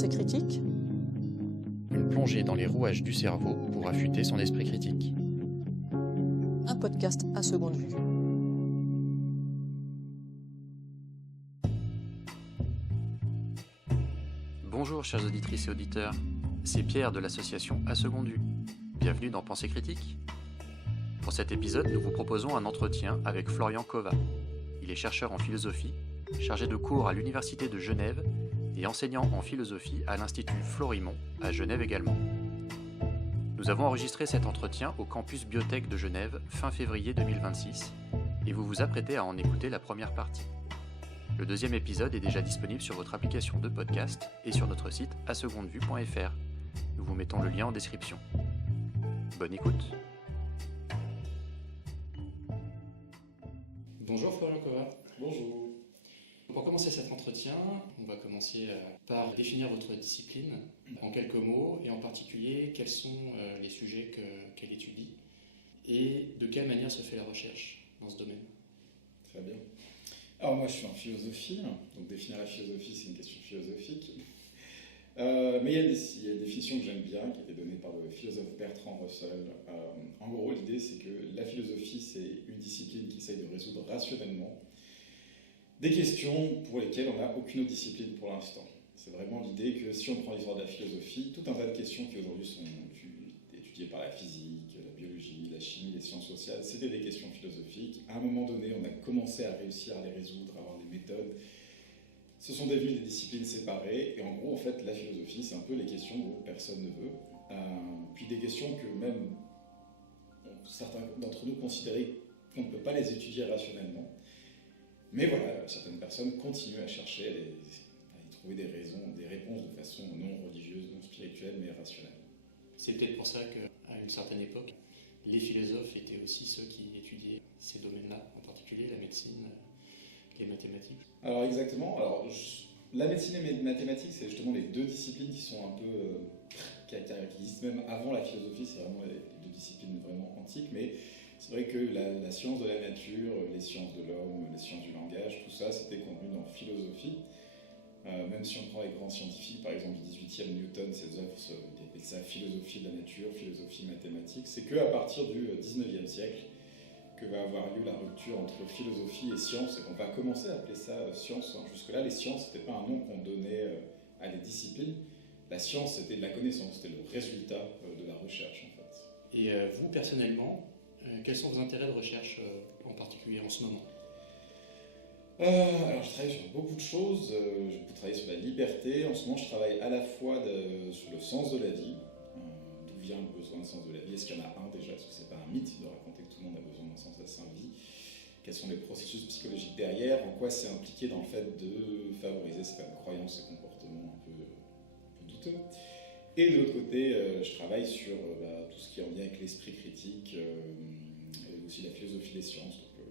Pensée critique, une plongée dans les rouages du cerveau pour affûter son esprit critique. un podcast à seconde vue. Bonjour chères auditrices et auditeurs, c'est Pierre de l'association À Seconde Vue. Bienvenue dans Pensée critique. Pour cet épisode, nous vous proposons un entretien avec Florian Kova. Il est chercheur en philosophie, chargé de cours à l'Université de Genève et enseignant en philosophie à l'Institut Florimond, à Genève également. Nous avons enregistré cet entretien au campus Biotech de Genève fin février 2026 et vous vous apprêtez à en écouter la première partie. Le deuxième épisode est déjà disponible sur votre application de podcast et sur notre site asegondevue.fr. Nous vous mettons le lien en description. Bonne écoute. Bonjour Florian Kova. Bonjour. Pour commencer cet entretien, on va commencer par définir votre discipline en quelques mots et en particulier quels sont les sujets qu'elle étudie et de quelle manière se fait la recherche dans ce domaine. Très bien. Alors moi je suis en philosophie, donc définir la philosophie c'est une question philosophique. Mais il y a une définition que j'aime bien qui a été donnée par le philosophe Bertrand Russell. En gros l'idée c'est que la philosophie c'est une discipline qui essaye de résoudre rationnellement des questions pour lesquelles on n'a aucune autre discipline pour l'instant. C'est vraiment l'idée que si on prend l'histoire de la philosophie, tout un tas de questions qui aujourd'hui sont étudiées par la physique, la biologie, la chimie, les sciences sociales, c'était des questions philosophiques. À un moment donné, on a commencé à réussir à les résoudre, à avoir des méthodes. Ce sont devenues des disciplines séparées. Et en gros, en fait, la philosophie, c'est un peu les questions où personne ne veut. Puis des questions que même certains d'entre nous considéraient qu'on ne peut pas les étudier rationnellement. Mais voilà, certaines personnes continuent à chercher, à y trouver des raisons, des réponses de façon non religieuse, non spirituelle, mais rationnelle. C'est peut-être pour ça qu'à une certaine époque, les philosophes étaient aussi ceux qui étudiaient ces domaines-là, en particulier la médecine, les mathématiques. Alors exactement, la médecine et les mathématiques, c'est justement les deux disciplines qui sont un peu, qui existent même avant la philosophie, c'est vraiment les deux disciplines vraiment antiques, mais c'est vrai que la science de la nature, les sciences de l'homme, les sciences du langage, tout ça, c'était contenu dans philosophie. Même si on prend les grands scientifiques, par exemple du 18e, Newton, ses œuvres, il appelle ça philosophie de la nature, philosophie mathématique. C'est qu'à partir du 19e siècle que va avoir lieu la rupture entre philosophie et science, et qu'on va commencer à appeler ça science. Jusque-là, les sciences, c'était pas un nom qu'on donnait à des disciplines. La science, c'était de la connaissance, c'était le résultat de la recherche, en fait. Et vous, personnellement, quels sont vos intérêts de recherche, en particulier en ce moment ? Alors je travaille sur beaucoup de choses, je peux travailler sur la liberté. En ce moment je travaille à la fois sur le sens de la vie, d'où vient le besoin de sens de la vie, est-ce qu'il y en a un déjà, est-ce que c'est pas un mythe de raconter que tout le monde a besoin d'un sens à sa vie, quels sont les processus psychologiques derrière, en quoi c'est impliqué dans le fait de favoriser certaines croyances et comportements un peu douteux. Et de l'autre côté, je travaille sur tout ce qui est en lien avec l'esprit critique et aussi la philosophie des sciences, donc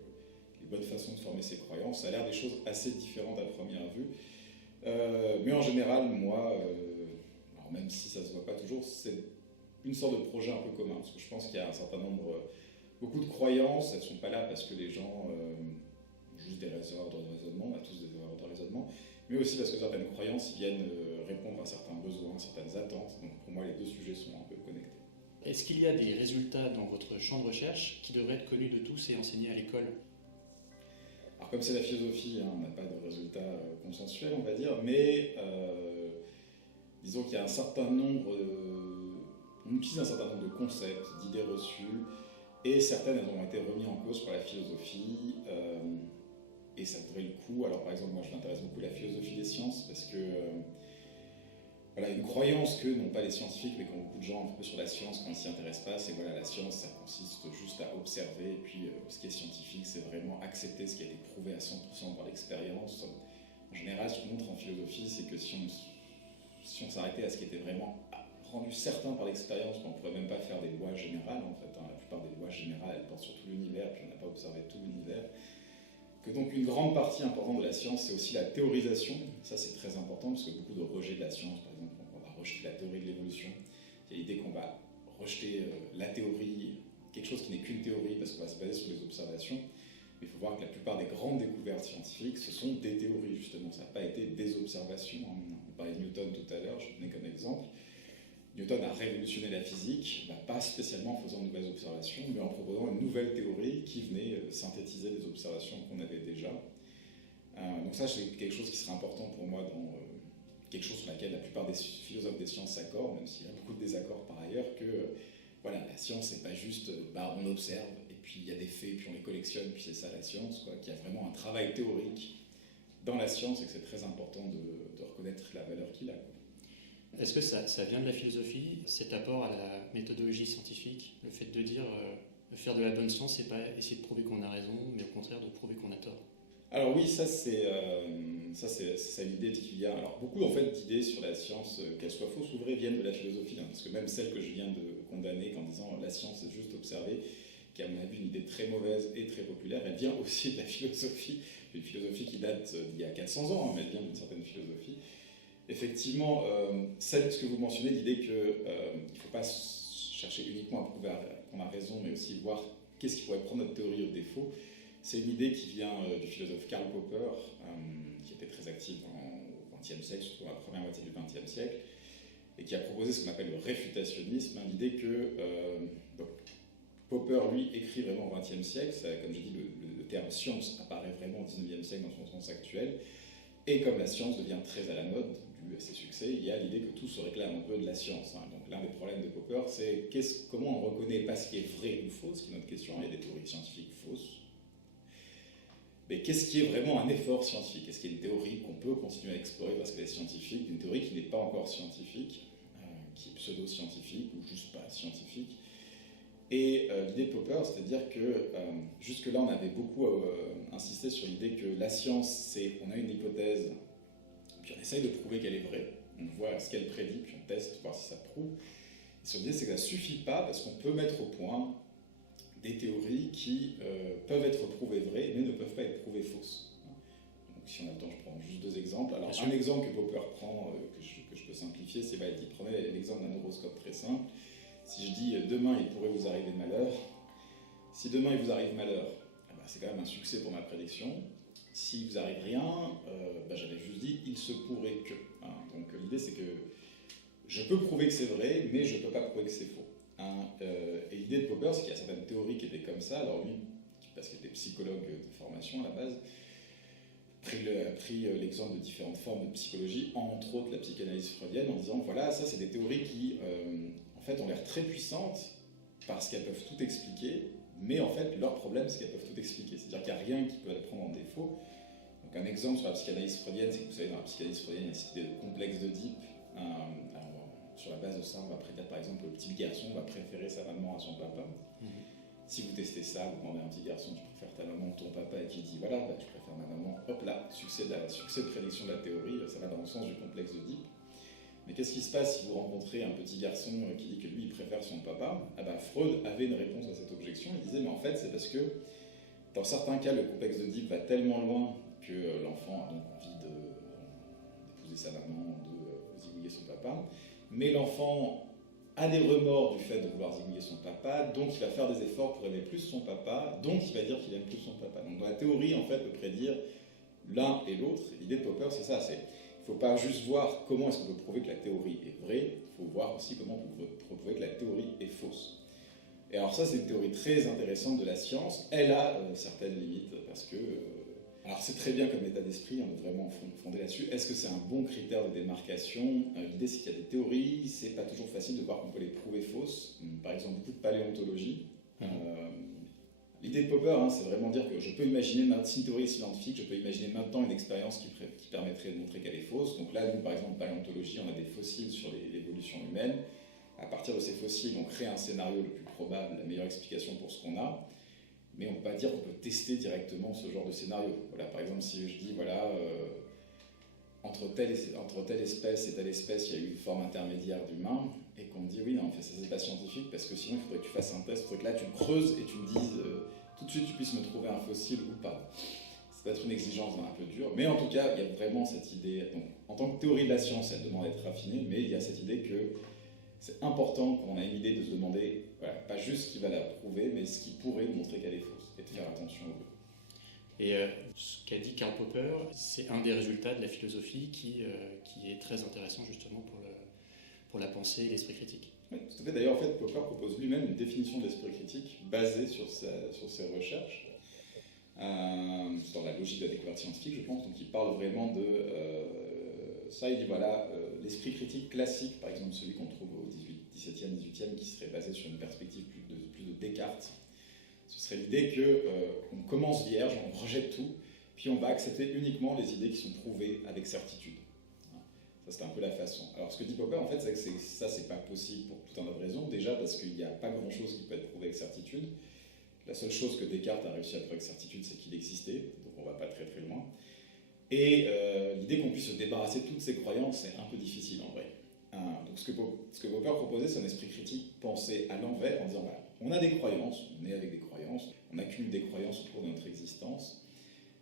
les bonnes façons de former ses croyances. Ça a l'air des choses assez différentes à première vue. Mais en général, moi, alors même si ça ne se voit pas toujours, c'est une sorte de projet un peu commun, parce que je pense qu'il y a un certain nombre, beaucoup de croyances, elles ne sont pas là parce que les gens ont juste des erreurs de raisonnement, on a tous des erreurs de raisonnement, mais aussi parce que certaines croyances viennent répondre à certains besoins, certaines attentes. Donc pour moi, les deux sujets sont un peu connectés. Est-ce qu'il y a des résultats dans votre champ de recherche qui devraient être connus de tous et enseignés à l'école ? Alors comme c'est la philosophie, on n'a pas de résultats consensuels, on va dire, mais disons qu'il y a un certain nombre, on utilise un certain nombre de concepts, d'idées reçues, et certaines elles ont été remises en cause par la philosophie, et ça vaudrait le coup. Alors par exemple, moi je m'intéresse beaucoup à la philosophie des sciences, parce que voilà, une croyance que n'ont pas les scientifiques, mais qu'ont beaucoup de gens un peu sur la science quand ils s'y intéressent pas, c'est voilà, la science, ça consiste juste à observer, et puis ce qui est scientifique, c'est vraiment accepter ce qui a été prouvé à 100% par l'expérience. En général, ce qu'on montre en philosophie, c'est que si on s'arrêtait à ce qui était vraiment rendu certain par l'expérience, on ne pourrait même pas faire des lois générales, en fait. La plupart des lois générales, elles portent sur tout l'univers, puis on n'a pas observé tout l'univers. Que donc une grande partie importante de la science, c'est aussi la théorisation. Ça, c'est très important, parce que beaucoup de rejets de la science, par exemple, on va rejeter la théorie de l'évolution. Il y a l'idée qu'on va rejeter la théorie, quelque chose qui n'est qu'une théorie, parce qu'on va se baser sur les observations. Mais il faut faut voir que la plupart des grandes découvertes scientifiques, ce sont des théories, justement. Ça n'a pas été des observations. On parlait de Newton tout à l'heure, je donnais comme exemple. Newton a révolutionné la physique, pas spécialement en faisant de nouvelles observations, mais en proposant une nouvelle théorie qui venait synthétiser des observations qu'on avait déjà. Donc ça, c'est quelque chose qui serait important pour moi dans quelque chose sur laquelle la plupart des philosophes des sciences s'accordent, même s'il y a beaucoup de désaccords par ailleurs, que voilà, la science, c'est pas juste on observe, et puis il y a des faits, puis on les collectionne, puis c'est ça la science, qu'il y a vraiment un travail théorique dans la science et que c'est très important de reconnaître la valeur qu'il a. Est-ce que ça vient de la philosophie, cet apport à la méthodologie scientifique, le fait de dire faire de la bonne science, c'est pas essayer de prouver qu'on a raison, mais au contraire de prouver qu'on a tort? Alors oui, ça c'est une idée qui vient. Alors beaucoup en fait d'idées sur la science, qu'elle soit fausse ou vraie, viennent de la philosophie, parce que même celle que je viens de condamner en disant la science c'est juste observer, qui est à mon avis une idée très mauvaise et très populaire, elle vient aussi de la philosophie, une philosophie qui date d'il y a 400 ans, mais elle vient d'une certaine philosophie. Effectivement, ce que vous mentionnez, l'idée qu'il ne faut pas chercher uniquement à prouver qu'on a raison, mais aussi voir qu'est-ce qui pourrait prendre notre théorie au défaut. C'est une idée qui vient du philosophe Karl Popper, qui était très actif au XXe siècle, surtout dans la première moitié du XXe siècle, et qui a proposé ce qu'on appelle le réfutationnisme, l'idée que Popper, lui, écrit vraiment au XXe siècle. Comme je dis, le terme science apparaît vraiment au XIXe siècle dans son sens actuel, et comme la science devient très à la mode, dû à ses succès, il y a l'idée que tout se réclame un peu de la science. Donc l'un des problèmes de Popper, c'est comment on reconnaît pas ce qui est vrai ou faux, ce qui est notre question. Il y a des théories scientifiques fausses. Mais qu'est-ce qui est vraiment un effort scientifique? Est-ce qu'il y a une théorie qu'on peut continuer à explorer parce qu'elle est scientifique, une théorie qui n'est pas encore scientifique, qui est pseudo-scientifique ou juste pas scientifique? Et l'idée de Popper, c'est-à-dire que jusque-là, on avait beaucoup insisté sur l'idée que la science, on a une hypothèse, puis on essaye de prouver qu'elle est vraie, on voit ce qu'elle prédit, puis on teste, voir si ça prouve. Et sur l'idée, c'est que ça ne suffit pas parce qu'on peut mettre au point des théories qui peuvent être prouvées vraies, mais ne peuvent pas être prouvées fausses. Donc si on a le temps, je prends juste deux exemples. Alors un exemple que Popper prend, que je peux simplifier, c'est il prenait l'exemple d'un horoscope très simple. Si je dis demain il pourrait vous arriver malheur, si demain il vous arrive malheur, c'est quand même un succès pour ma prédiction. S'il vous arrive rien, j'avais juste dit il se pourrait que. Donc l'idée c'est que je peux prouver que c'est vrai, mais je ne peux pas prouver que c'est faux. Et l'idée de Popper, c'est qu'il y a certaines théories qui étaient comme ça. Alors lui, parce qu'il était psychologue de formation à la base, a pris l'exemple de différentes formes de psychologie, entre autres la psychanalyse freudienne, en disant voilà, ça c'est des théories qui en fait ont l'air très puissantes parce qu'elles peuvent tout expliquer, mais en fait leur problème c'est qu'elles peuvent tout expliquer, c'est-à-dire qu'il n'y a rien qui peut les prendre en défaut. Donc un exemple sur la psychanalyse freudienne, c'est que vous savez, dans la psychanalyse freudienne, il y a cette idée de complexe d'Oedipe. Sur la base de ça, on va prédire par exemple le petit garçon va préférer sa maman à son papa. Si vous testez ça, vous demandez à un petit garçon tu préfères ta maman ou ton papa et qui dit voilà, je préfère ma maman, hop là, succès de prédiction de la théorie, ça va dans le sens du complexe d'Oedipe. Mais qu'est-ce qui se passe si vous rencontrez un petit garçon qui dit que lui il préfère son papa? Freud avait une réponse à cette objection, il disait mais en fait c'est parce que dans certains cas le complexe d'Oedipe va tellement loin que l'enfant a donc envie d'épouser sa maman, de zigouiller son papa. Mais l'enfant a des remords du fait de vouloir zigouiller son papa, donc il va faire des efforts pour aimer plus son papa, donc il va dire qu'il aime plus son papa. Donc dans la théorie, en fait, peut prédire l'un et l'autre. L'idée de Popper, c'est ça, il ne faut pas juste voir comment est-ce qu'on peut prouver que la théorie est vraie, il faut voir aussi comment on peut prouver que la théorie est fausse. Et alors ça, c'est une théorie très intéressante de la science. Elle a certaines limites, parce que... alors c'est très bien comme état d'esprit, on est vraiment fondé là-dessus. Est-ce que c'est un bon critère de démarcation? L'idée c'est qu'il y a des théories, c'est pas toujours facile de voir qu'on peut les prouver fausses. Par exemple, beaucoup de paléontologie. L'idée de Popper, c'est vraiment dire que je peux imaginer, si une théorie est scientifique, je peux imaginer maintenant une expérience qui permettrait de montrer qu'elle est fausse. Donc là, nous par exemple, paléontologie, on a des fossiles sur l'évolution humaine. À partir de ces fossiles, on crée un scénario le plus probable, la meilleure explication pour ce qu'on a. Mais on ne peut pas dire qu'on peut tester directement ce genre de scénario. Voilà, par exemple, si je dis, entre telle espèce et telle espèce, il y a eu une forme intermédiaire d'humain, et qu'on me dit, oui, non, en fait, ça c'est pas scientifique, parce que sinon, il faudrait que tu fasses un test, il faudrait que là, tu creuses et tu me dises, tout de suite, tu puisses me trouver un fossile ou pas. Ça peut être une exigence un peu dure, mais en tout cas, il y a vraiment cette idée. Donc, en tant que théorie de la science, elle demande d'être raffinée, mais il y a cette idée que c'est important quand on a une idée de se demander, pas juste ce qui va la prouver, mais ce qui pourrait montrer qu'elle est fausse, et de faire attention aux deux. Et ce qu'a dit Karl Popper, c'est un des résultats de la philosophie qui est très intéressant justement pour la pensée et l'esprit critique. Oui, tout à fait. D'ailleurs, en fait, Popper propose lui-même une définition de l'esprit critique basée sur ses recherches, dans la logique de la découverte scientifique, je pense. Donc, il parle vraiment de ça. Il dit voilà, l'esprit critique classique, par exemple celui qu'on trouve au 17e, 18e, qui serait basé sur une perspective plus de Descartes. Ce serait l'idée qu'on commence vierge, on rejette tout, puis on va accepter uniquement les idées qui sont prouvées avec certitude. Ça, c'est un peu la façon. Alors, ce que dit Popper, en fait, c'est que ça, c'est pas possible pour tout un tas de raisons. Déjà, parce qu'il n'y a pas grand-chose qui peut être prouvé avec certitude. La seule chose que Descartes a réussi à prouver avec certitude, c'est qu'il existait, donc on va pas très très loin. Et l'idée qu'on puisse se débarrasser de toutes ces croyances, c'est un peu difficile en vrai. Donc, ce que Popper proposait, c'est un esprit critique pensé à l'envers, en disant voilà, on a des croyances, on est avec des croyances, on accumule des croyances au cours de notre existence,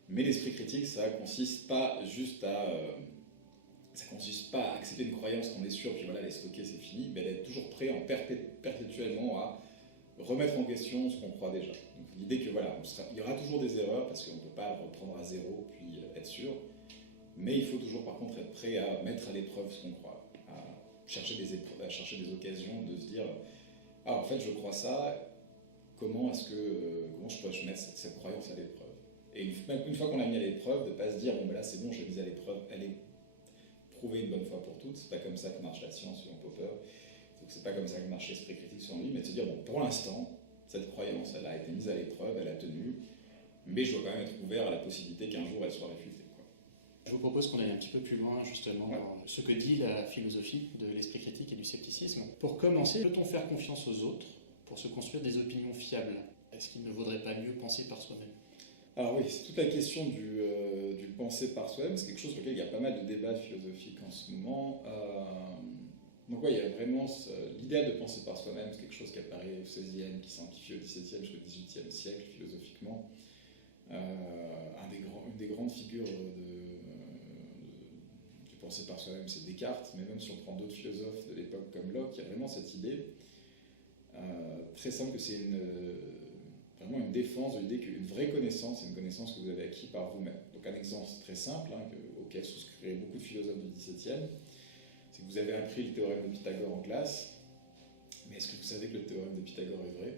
mais l'esprit critique, ça consiste pas juste ça consiste pas à accepter une croyance qu'on est sûr, puis voilà, les stocker, c'est fini, mais d'être toujours prêt perpétuellement à remettre en question ce qu'on croit déjà. Donc l'idée que voilà, il y aura toujours des erreurs, parce qu'on ne peut pas reprendre à zéro, puis être sûr, mais il faut toujours par contre être prêt à mettre à l'épreuve ce qu'on croit, à chercher des occasions de se dire ah, en fait, je crois ça, comment je peux mettre cette croyance à l'épreuve. Et une fois qu'on l'a mis à l'épreuve, de ne pas se dire, bon, ben là, c'est bon, je l'ai mise à l'épreuve, elle est prouvée une bonne fois pour toutes. C'est pas comme ça que marche la science selon Popper. C'est pas comme ça que marche l'esprit critique selon lui, mais de se dire, bon, pour l'instant, cette croyance, elle a été mise à l'épreuve, elle a tenu, mais je dois quand même être ouvert à la possibilité qu'un jour elle soit réfutée. Je vous propose qu'on aille un petit peu plus loin justement dans ce que dit la philosophie de l'esprit critique et du scepticisme. Pour commencer, peut-on faire confiance aux autres pour se construire des opinions fiables? Est-ce qu'il ne vaudrait pas mieux penser par soi-même? Alors oui, c'est toute la question du penser par soi-même. C'est quelque chose sur lequel il y a pas mal de débats philosophiques en ce moment. Donc ouais, il y a vraiment l'idéal de penser par soi-même, c'est quelque chose qui apparaît au XVIe, qui s'amplifie au XVIIe jusqu'au XVIIIe siècle philosophiquement. Une des grandes figures du penser par soi-même, c'est Descartes, mais même si on prend d'autres philosophes de l'époque comme Locke, il y a vraiment cette idée très simple que c'est vraiment une défense de l'idée qu'une vraie connaissance, c'est une connaissance que vous avez acquise par vous-même. Donc un exemple très simple, auquel souscriraient beaucoup de philosophes du XVIIe, c'est que vous avez appris le théorème de Pythagore en classe, mais est-ce que vous savez que le théorème de Pythagore est vrai?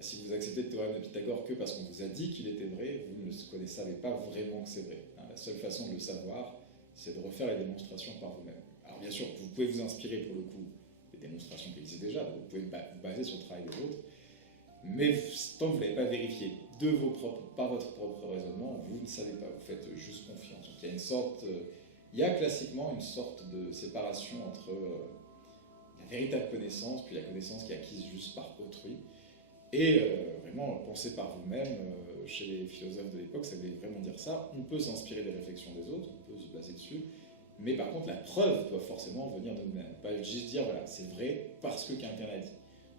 Si vous acceptez le théorème de Pythagore que parce qu'on vous a dit qu'il était vrai, vous ne savez pas vraiment que c'est vrai. La seule façon de le savoir, c'est de refaire les démonstrations par vous-même. Alors bien sûr, vous pouvez vous inspirer pour le coup des démonstrations qui existent déjà, vous pouvez vous baser sur le travail des autres, mais tant que vous ne l'avez pas vérifié par votre propre raisonnement, vous ne savez pas, vous faites juste confiance. Donc il y a classiquement une sorte de séparation entre la véritable connaissance, puis la connaissance qui est acquise juste par autrui. Et vraiment, penser par vous-même, chez les philosophes de l'époque, ça voulait vraiment dire ça. On peut s'inspirer des réflexions des autres, on peut se baser dessus, mais par contre, la preuve doit forcément venir de nous-mêmes. Pas juste dire, voilà, c'est vrai parce que quelqu'un l'a dit.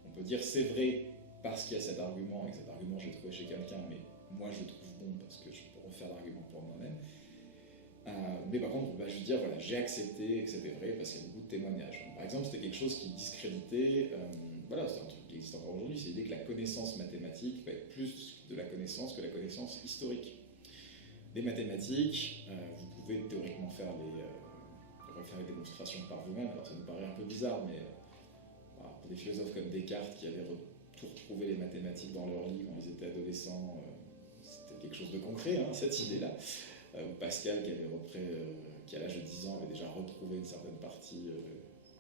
On peut dire, c'est vrai parce qu'il y a cet argument, et que cet argument, j'ai trouvé chez quelqu'un, mais moi, je le trouve bon parce que je peux refaire l'argument pour moi-même. Mais par contre, on peut pas juste dire, voilà, j'ai accepté que c'était vrai parce qu'il y a beaucoup de témoignages. Par exemple, c'était quelque chose qui discréditait... Voilà, c'est un truc qui existe encore aujourd'hui, c'est l'idée que la connaissance mathématique va être plus de la connaissance que la connaissance historique. Les mathématiques, vous pouvez théoriquement refaire les démonstrations par vous-même, alors ça nous paraît un peu bizarre, mais pour des philosophes comme Descartes qui avaient tout retrouvé les mathématiques dans leur lit quand ils étaient adolescents, c'était quelque chose de concret, cette idée-là. Ou Pascal qui à l'âge de 10 ans avait déjà retrouvé une certaine partie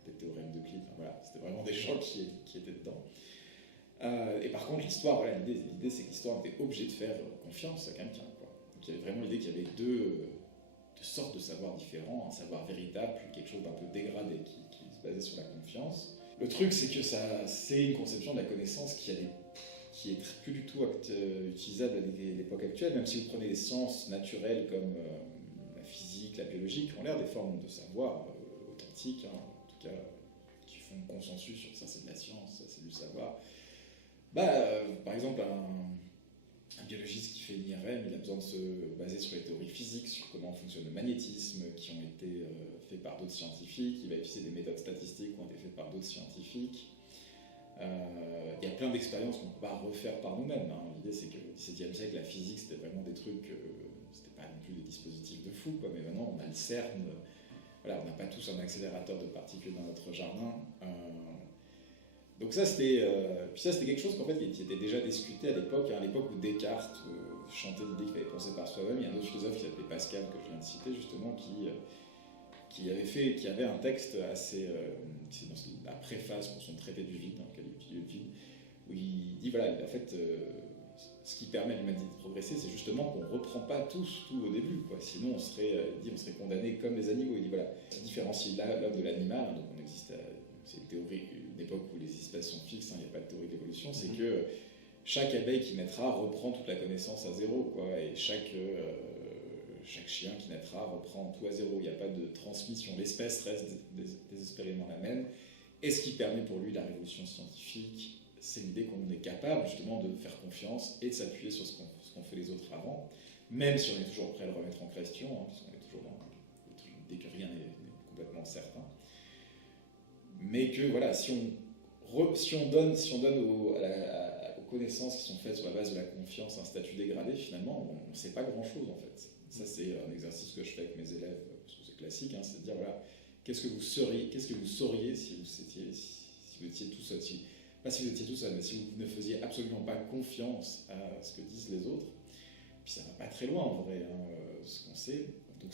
des théorèmes d'Euclide. Voilà, c'était vraiment des gens qui étaient dedans. Et par contre, l'histoire, l'idée c'est que l'histoire était obligée de faire confiance à quelqu'un. Donc il y avait vraiment l'idée qu'il y avait deux sortes de savoirs différents, un savoir véritable, puis quelque chose d'un peu dégradé qui se basait sur la confiance. Le truc, c'est que c'est une conception de la connaissance qui est plus du tout utilisable à l'époque actuelle, même si vous prenez les sciences naturelles comme la physique, la biologie, qui ont l'air des formes de savoir authentiques, en tout cas qui font consensus sur ça, c'est de la science, ça c'est du savoir. Par exemple, un biologiste qui fait une IRM, il a besoin de se baser sur les théories physiques, sur comment fonctionne le magnétisme, qui ont été faites par d'autres scientifiques. Il va utiliser des méthodes statistiques qui ont été faites par d'autres scientifiques. Il y a plein d'expériences qu'on ne peut pas refaire par nous-mêmes. Hein. L'idée, c'est qu'au XVIIe siècle, la physique, c'était vraiment des trucs, c'était pas non plus des dispositifs de fou, quoi. Mais maintenant, on a le CERN. Voilà, on n'a pas tous un accélérateur de particules dans notre jardin. Donc ça, c'était quelque chose qu'en fait, qui était déjà discuté à l'époque. Hein, à l'époque où Descartes chantait l'idée qu'il fallait penser par soi-même. Il y a un autre philosophe qui s'appelait Pascal, que je viens de citer, justement, qui avait un texte assez... c'est dans la préface pour son traité du vide, dans lequel il utilise le vide, où il dit, voilà, en fait, ce qui permet à l'humanité de progresser, c'est justement qu'on ne reprend pas tout au début, quoi. Sinon, on serait condamné comme les animaux. Il dit, voilà, ce qui différencie l'homme de l'animal, hein, donc on existe, c'est une théorie, une époque où les espèces sont fixes, hein, il n'y a pas de théorie d'évolution, c'est que chaque abeille qui naîtra reprend toute la connaissance à zéro, quoi, et chaque chien qui naîtra reprend tout à zéro. Il n'y a pas de transmission. L'espèce reste désespérément la même. Et ce qui permet pour lui la révolution scientifique, c'est l'idée qu'on est capable justement de faire confiance et de s'appuyer sur ce qu'ont fait les autres avant, même si on est toujours prêt à le remettre en question, hein, parce qu'on est toujours dès que rien n'est complètement certain. Mais que voilà, si on donne aux connaissances qui sont faites sur la base de la confiance un statut dégradé, finalement, on ne sait pas grand-chose en fait. Ça, c'est un exercice que je fais avec mes élèves, parce que c'est classique, hein, c'est de dire, voilà, qu'est-ce que vous sauriez si vous étiez tout seul, pas si vous étiez tout seul, mais si vous ne faisiez absolument pas confiance à ce que disent les autres. Puis ça va pas très loin en vrai, hein, ce qu'on sait. Donc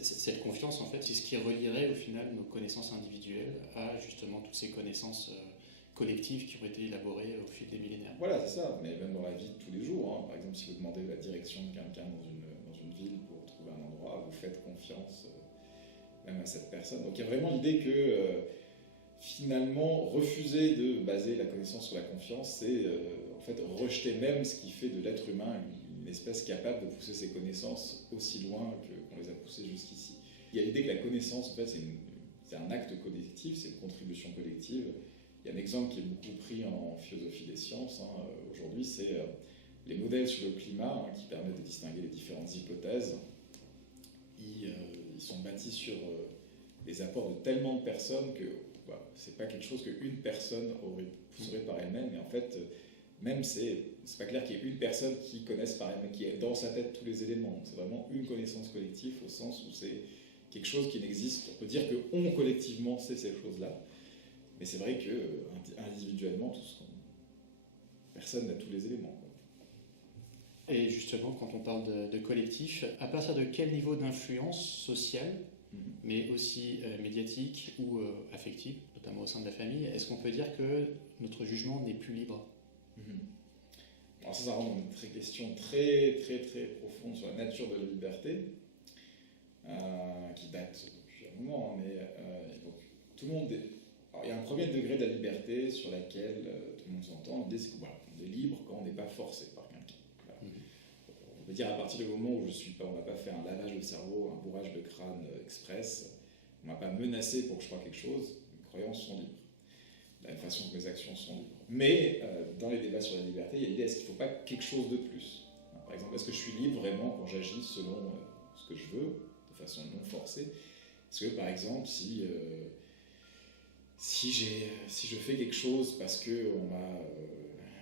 cette confiance, en fait, c'est ce qui relierait au final nos connaissances individuelles à justement toutes ces connaissances collectives qui ont été élaborées au fil des millénaires. Voilà, c'est ça, mais même dans la vie de tous les jours, hein. Par exemple, si vous demandez la direction de quelqu'un dans une ville pour trouver un endroit, vous faites confiance même à cette personne. Donc il y a vraiment l'idée que finalement, refuser de baser la connaissance sur la confiance, c'est en fait rejeter même ce qui fait de l'être humain une espèce capable de pousser ses connaissances aussi loin qu'on les a poussées jusqu'ici. Il y a l'idée que la connaissance, en fait, c'est un acte collectif, c'est une contribution collective. Il y a un exemple qui est beaucoup pris en philosophie des sciences, hein, aujourd'hui, c'est les modèles sur le climat, hein, qui permettent de distinguer les différentes hypothèses. Ils sont bâtis sur les apports de tellement de personnes que c'est pas quelque chose qu'une personne pousserait par elle-même, mais en fait, même c'est pas clair qu'il y ait une personne qui connaisse par elle-même, qui ait dans sa tête tous les éléments. C'est vraiment une connaissance collective au sens où c'est quelque chose qui n'existe. On peut dire qu'on collectivement sait ces choses-là, mais c'est vrai que individuellement, personne n'a tous les éléments, quoi. Et justement, quand on parle de collectif, à partir de quel niveau d'influence sociale, mais aussi médiatique ou affective, notamment au sein de la famille, est-ce qu'on peut dire que notre jugement n'est plus libre ? Alors ça rend une question très très très profonde sur la nature de la liberté, qui date depuis un moment, hein, mais donc, tout le monde alors, il y a un premier degré de la liberté sur laquelle tout le monde s'entend. L'idée, c'est qu'on est libre quand on n'est pas forcé par quelqu'un. Voilà. On peut dire à partir du moment où on m'a pas fait un lavage de cerveau, un bourrage de crâne express, on m'a pas menacé pour que je croie quelque chose, mes croyances sont libres. De la même façon que mes actions sont libres. Mais dans les débats sur la liberté, il y a l'idée, est-ce qu'il ne faut pas quelque chose de plus ? Par exemple, est-ce que je suis libre vraiment quand j'agis selon ce que je veux, de façon non forcée ? Est-ce que, par exemple, si je fais quelque chose parce que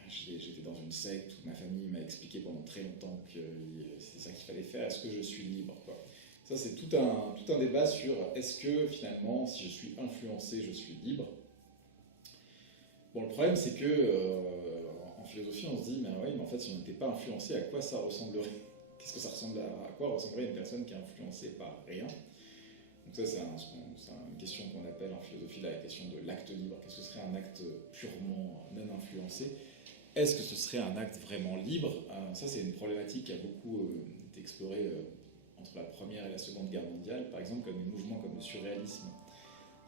j'étais dans une secte où ma famille m'a expliqué pendant très longtemps que c'est ça qu'il fallait faire, est-ce que je suis libre, quoi ? Ça, c'est tout un débat sur est-ce que finalement, si je suis influencé, je suis libre ? Bon, le problème, c'est que en philosophie, on se dit, mais en fait, si on n'était pas influencé, à quoi ça ressemblerait ? Qu'est-ce que ça ressemble à quoi ressemblerait une personne qui est influencée par rien ? Donc ça, c'est une question qu'on appelle en philosophie la question de l'acte libre. Qu'est-ce que serait un acte purement non influencé ? Est-ce que ce serait un acte vraiment libre ? Ça, c'est une problématique qui a beaucoup été explorée entre la Première et la Seconde Guerre mondiale, par exemple, comme des mouvements comme le surréalisme.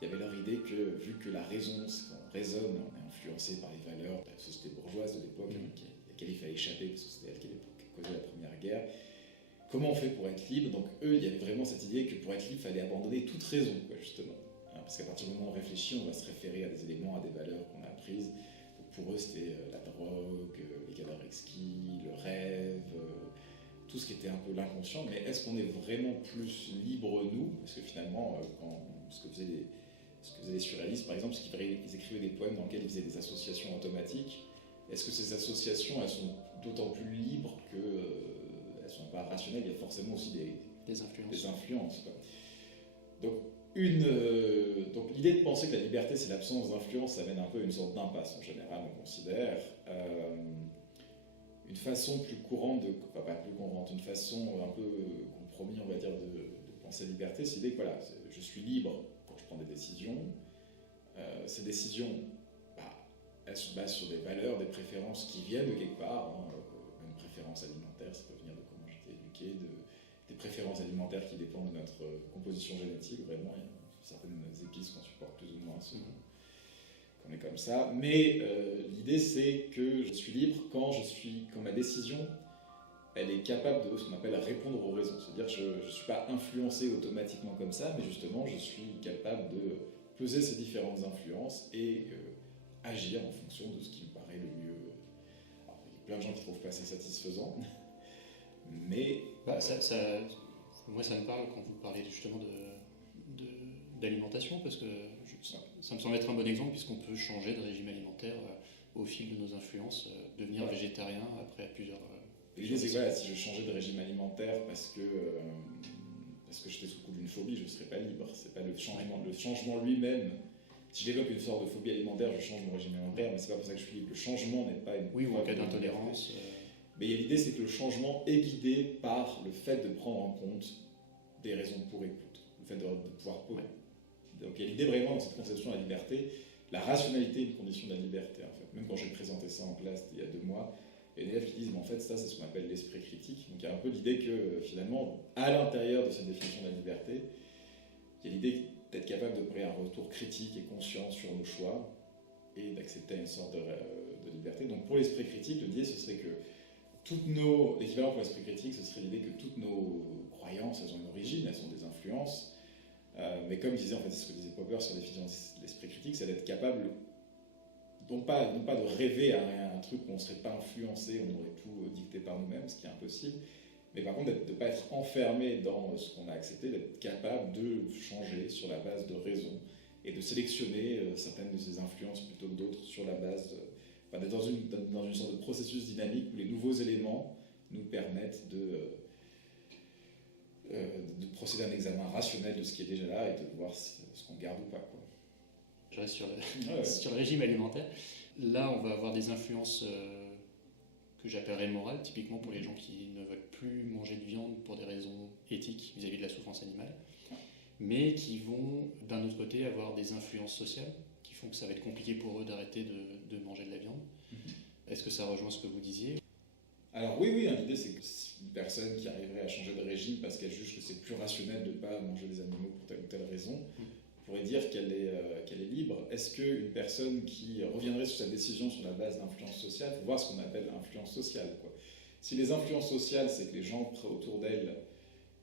Il y avait leur idée que, vu que la raison, c'est qu'on raisonne, on est influencé par les valeurs de la société bourgeoise de l'époque, laquelle il fallait échapper, parce que c'était elle qui avait causé la Première Guerre. Comment on fait pour être libre ? Donc eux, il y avait vraiment cette idée que pour être libre, il fallait abandonner toute raison, quoi, justement. Parce qu'à partir du moment où on réfléchit, on va se référer à des éléments, à des valeurs qu'on a apprises. Donc pour eux, c'était la drogue, les cadavres exquis, le rêve, tout ce qui était un peu l'inconscient. Mais est-ce qu'on est vraiment plus libre, nous ? Parce que finalement, ce que faisaient Ce que faisaient les surréalistes, par exemple, c'est qu'ils écrivaient des poèmes dans lesquels ils faisaient des associations automatiques. Est-ce que ces associations, elles sont d'autant plus libres qu'elles ne sont pas rationnelles? Il y a forcément aussi des influences. Quoi. Donc, donc l'idée de penser que la liberté, c'est l'absence d'influence, ça mène un peu à une sorte d'impasse, en général, on considère. Une façon plus courante, enfin pas plus courante, une façon un peu compromis, on va dire, de penser liberté, c'est l'idée que voilà, je suis libre quand je prends des décisions. Ces décisions, elles se basent sur des valeurs, des préférences qui viennent de quelque part. Une préférence alimentaire, ça peut venir de comment j'ai été éduqué, des préférences alimentaires qui dépendent de notre composition génétique. Vraiment, il y a certaines épices qu'on supporte plus ou moins, qu'on est comme ça. Mais l'idée, c'est que je suis libre quand ma décision, elle est capable de ce qu'on appelle répondre aux raisons. C'est-à-dire que je ne suis pas influencé automatiquement comme ça, mais justement, je suis capable de peser ces différentes influences et agir en fonction de ce qui me paraît le mieux. Alors, il y a plein de gens qui ne trouvent pas ça satisfaisant, mais... moi, ça me parle quand vous parlez justement d'alimentation, parce que ça me semble être un bon exemple, puisqu'on peut changer de régime alimentaire au fil de nos influences, devenir végétarien après plusieurs... L'idée, c'est que voilà, si je changeais de régime alimentaire parce que j'étais sous le coup d'une phobie, je ne serais pas libre. C'est pas le changement lui-même. Si je développe une sorte de phobie alimentaire, je change mon régime alimentaire, mais c'est pas pour ça que je suis libre. Le changement n'est pas une... Oui, ou en cas d'intolérance. Mais l'idée, c'est que le changement est guidé par le fait de prendre en compte des raisons pour et contre. Le fait de pouvoir... Ouais. Donc il y a l'idée vraiment dans cette conception de la liberté. La rationalité est une condition de la liberté, en fait. Même quand j'ai présenté ça en classe il y a 2 mois, il y a des élèves qui disent, mais en fait, ça, c'est ce qu'on appelle l'esprit critique. Donc il y a un peu l'idée que, finalement, à l'intérieur de cette définition de la liberté, il y a l'idée d'être capable de créer un retour critique et conscient sur nos choix et d'accepter une sorte de liberté. Donc pour l'esprit critique, l'idée, ce serait que l'équivalent pour l'esprit critique, ce serait l'idée que toutes nos croyances, elles ont une origine, elles ont des influences. Mais comme disait, en fait, c'est ce que disait Popper sur la définition de l'esprit critique, c'est d'être capable non pas de rêver à un truc où on ne serait pas influencé, on aurait tout dicté par nous-mêmes, ce qui est impossible, mais par contre de ne pas être enfermé dans ce qu'on a accepté, d'être capable de changer sur la base de raison et de sélectionner certaines de ces influences plutôt que d'autres sur la base d'être dans une sorte de processus dynamique où les nouveaux éléments nous permettent de procéder à un examen rationnel de ce qui est déjà là et de voir ce qu'on garde ou pas, quoi. Je reste sur le régime alimentaire. Là, on va avoir des influences que j'appellerais morales, typiquement pour les gens qui ne veulent plus manger de viande pour des raisons éthiques vis-à-vis de la souffrance animale, mais qui vont, d'un autre côté, avoir des influences sociales qui font que ça va être compliqué pour eux d'arrêter de manger de la viande. Est-ce que ça rejoint ce que vous disiez ? Alors oui, l'idée c'est que une personne qui arriverait à changer de régime parce qu'elle juge que c'est plus rationnel de ne pas manger des animaux pour telle ou telle raison, pourrait dire qu'elle est libre. Est-ce qu'une personne qui reviendrait sur sa décision sur la base d'influence sociale, il faut voir ce qu'on appelle influence sociale, quoi. Si les influences sociales, c'est que les gens autour d'elle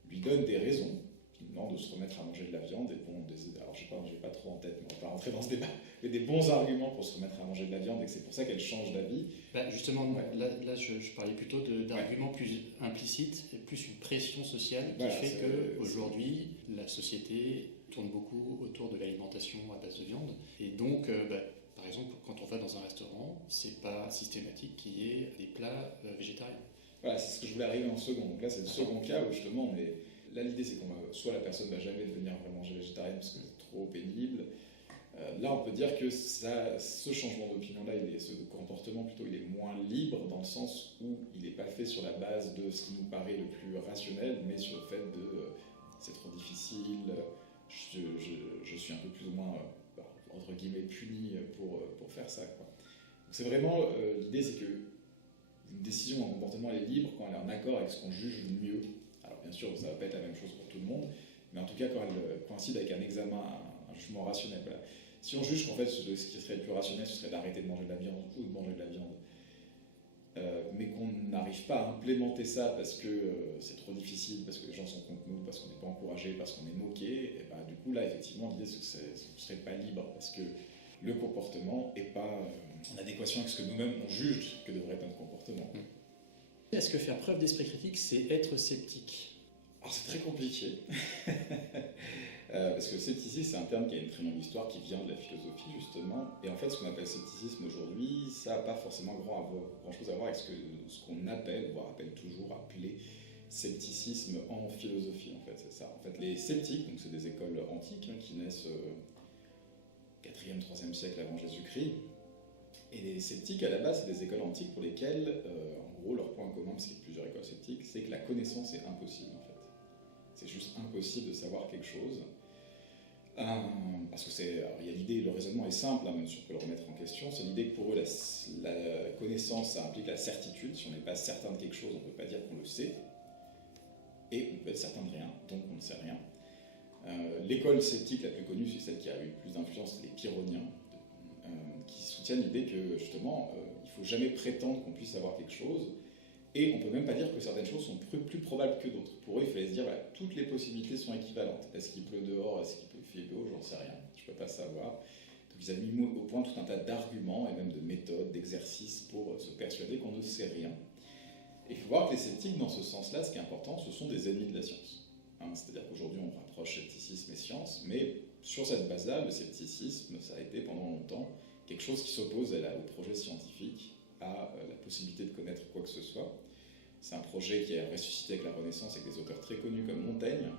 lui donnent des raisons, qui demandent de se remettre à manger de la viande, alors je n'ai pas trop en tête, mais on va pas rentrer dans ce débat, mais des bons arguments pour se remettre à manger de la viande et que c'est pour ça qu'elle change d'avis. Justement, là je parlais plutôt d'arguments plus implicites, et plus une pression sociale qui fait qu'aujourd'hui, la société tourne beaucoup autour de l'alimentation à base de viande. Et donc, par exemple, quand on va dans un restaurant, c'est pas systématique qu'il y ait des plats végétariens. Voilà, c'est ce que je voulais arriver en second. Donc là, c'est le second cas où justement, là, l'idée, c'est soit la personne ne va jamais devenir vraiment végétarienne parce que c'est trop pénible. Là, on peut dire que ce changement d'opinion-là, ce comportement plutôt, il est moins libre dans le sens où il n'est pas fait sur la base de ce qui nous paraît le plus rationnel, mais sur le fait de c'est trop difficile, je suis un peu plus ou moins, entre guillemets, puni pour faire ça, quoi. Donc c'est vraiment, l'idée, c'est que une décision, un comportement, elle est libre quand elle est en accord avec ce qu'on juge mieux. Alors bien sûr, ça ne va pas être la même chose pour tout le monde, mais en tout cas quand elle coïncide avec un examen, un jugement rationnel. Voilà. Si on juge qu'en fait ce qui serait le plus rationnel, ce serait d'arrêter de manger de la viande ou de manger de la viande, mais qu'on n'arrive pas à implémenter ça parce que c'est trop difficile, parce que les gens sont contre nous, parce qu'on n'est pas encouragé, parce qu'on est moqué, et ben, du coup là effectivement l'idée c'est que ce ne serait pas libre, parce que le comportement n'est pas en adéquation avec ce que nous-mêmes on juge que devrait être notre comportement. Est-ce que faire preuve d'esprit critique, c'est être sceptique ? Alors c'est très compliqué. Parce que le scepticisme, c'est un terme qui a une très longue histoire, qui vient de la philosophie, justement. Et en fait, ce qu'on appelle scepticisme aujourd'hui, ça n'a pas forcément grand-chose à voir avec ce qu'on appelle, voire appelle toujours, appeler scepticisme en philosophie, en fait, c'est ça. En fait, les sceptiques, donc c'est des écoles antiques qui naissent au 4e, 3e siècle avant Jésus-Christ. Et les sceptiques, à la base, c'est des écoles antiques pour lesquelles, en gros, leur point commun, parce qu'il y a plusieurs écoles sceptiques, c'est que la connaissance est impossible, en fait. C'est juste impossible de savoir quelque chose. Parce que il y a l'idée, le raisonnement est simple, même si on peut le remettre en question, c'est l'idée que pour eux, la connaissance, ça implique la certitude. Si on n'est pas certain de quelque chose, on ne peut pas dire qu'on le sait. Et on peut être certain de rien, donc on ne sait rien. L'école sceptique la plus connue, c'est celle qui a eu le plus d'influence, c'est les pyrrhoniens, qui soutiennent l'idée que, justement, il ne faut jamais prétendre qu'on puisse savoir quelque chose. Et on ne peut même pas dire que certaines choses sont plus probables que d'autres. Pour eux, il fallait se dire, voilà, toutes les possibilités sont équivalentes. Est-ce qu'il pleut dehors, est-ce qu'il fait beau, j'en sais rien, je ne peux pas savoir. Donc ils avaient mis au point tout un tas d'arguments et même de méthodes, d'exercices pour se persuader qu'on ne sait rien. Et il faut voir que les sceptiques, dans ce sens-là, ce qui est important, ce sont des ennemis de la science. C'est-à-dire qu'aujourd'hui, on rapproche scepticisme et science, mais sur cette base-là, le scepticisme, ça a été pendant longtemps quelque chose qui s'oppose au projet scientifique, à la possibilité de connaître quoi que ce soit. C'est un projet qui a ressuscité avec la Renaissance, avec des auteurs très connus comme Montaigne,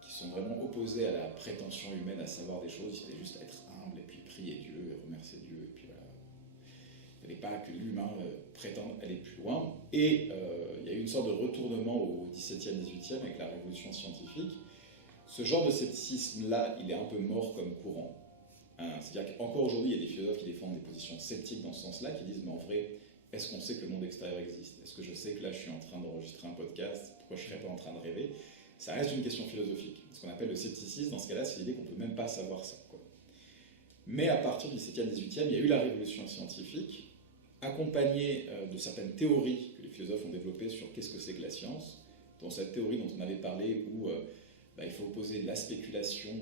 qui sont vraiment opposés à la prétention humaine à savoir des choses. Il fallait juste être humble, et puis prier Dieu, et remercier Dieu, et puis voilà. Il ne fallait pas que l'humain prétende aller plus loin. Et il y a eu une sorte de retournement au XVIIe, XVIIIe avec la révolution scientifique. Ce genre de scepticisme-là, il est un peu mort comme courant. C'est-à-dire qu'encore aujourd'hui, il y a des philosophes qui défendent des positions sceptiques dans ce sens-là, qui disent, mais en vrai, est-ce qu'on sait que le monde extérieur existe? Est-ce que je sais que là, je suis en train d'enregistrer un podcast? Pourquoi je ne serais pas en train de rêver? Ça reste une question philosophique. Ce qu'on appelle le scepticisme, dans ce cas-là, c'est l'idée qu'on ne peut même pas savoir ça, quoi. Mais à partir du XVIIe, XVIIIe, il y a eu la révolution scientifique, accompagnée de certaines théories que les philosophes ont développées sur qu'est-ce que c'est que la science. Dans cette théorie dont on avait parlé, où il faut opposer la spéculation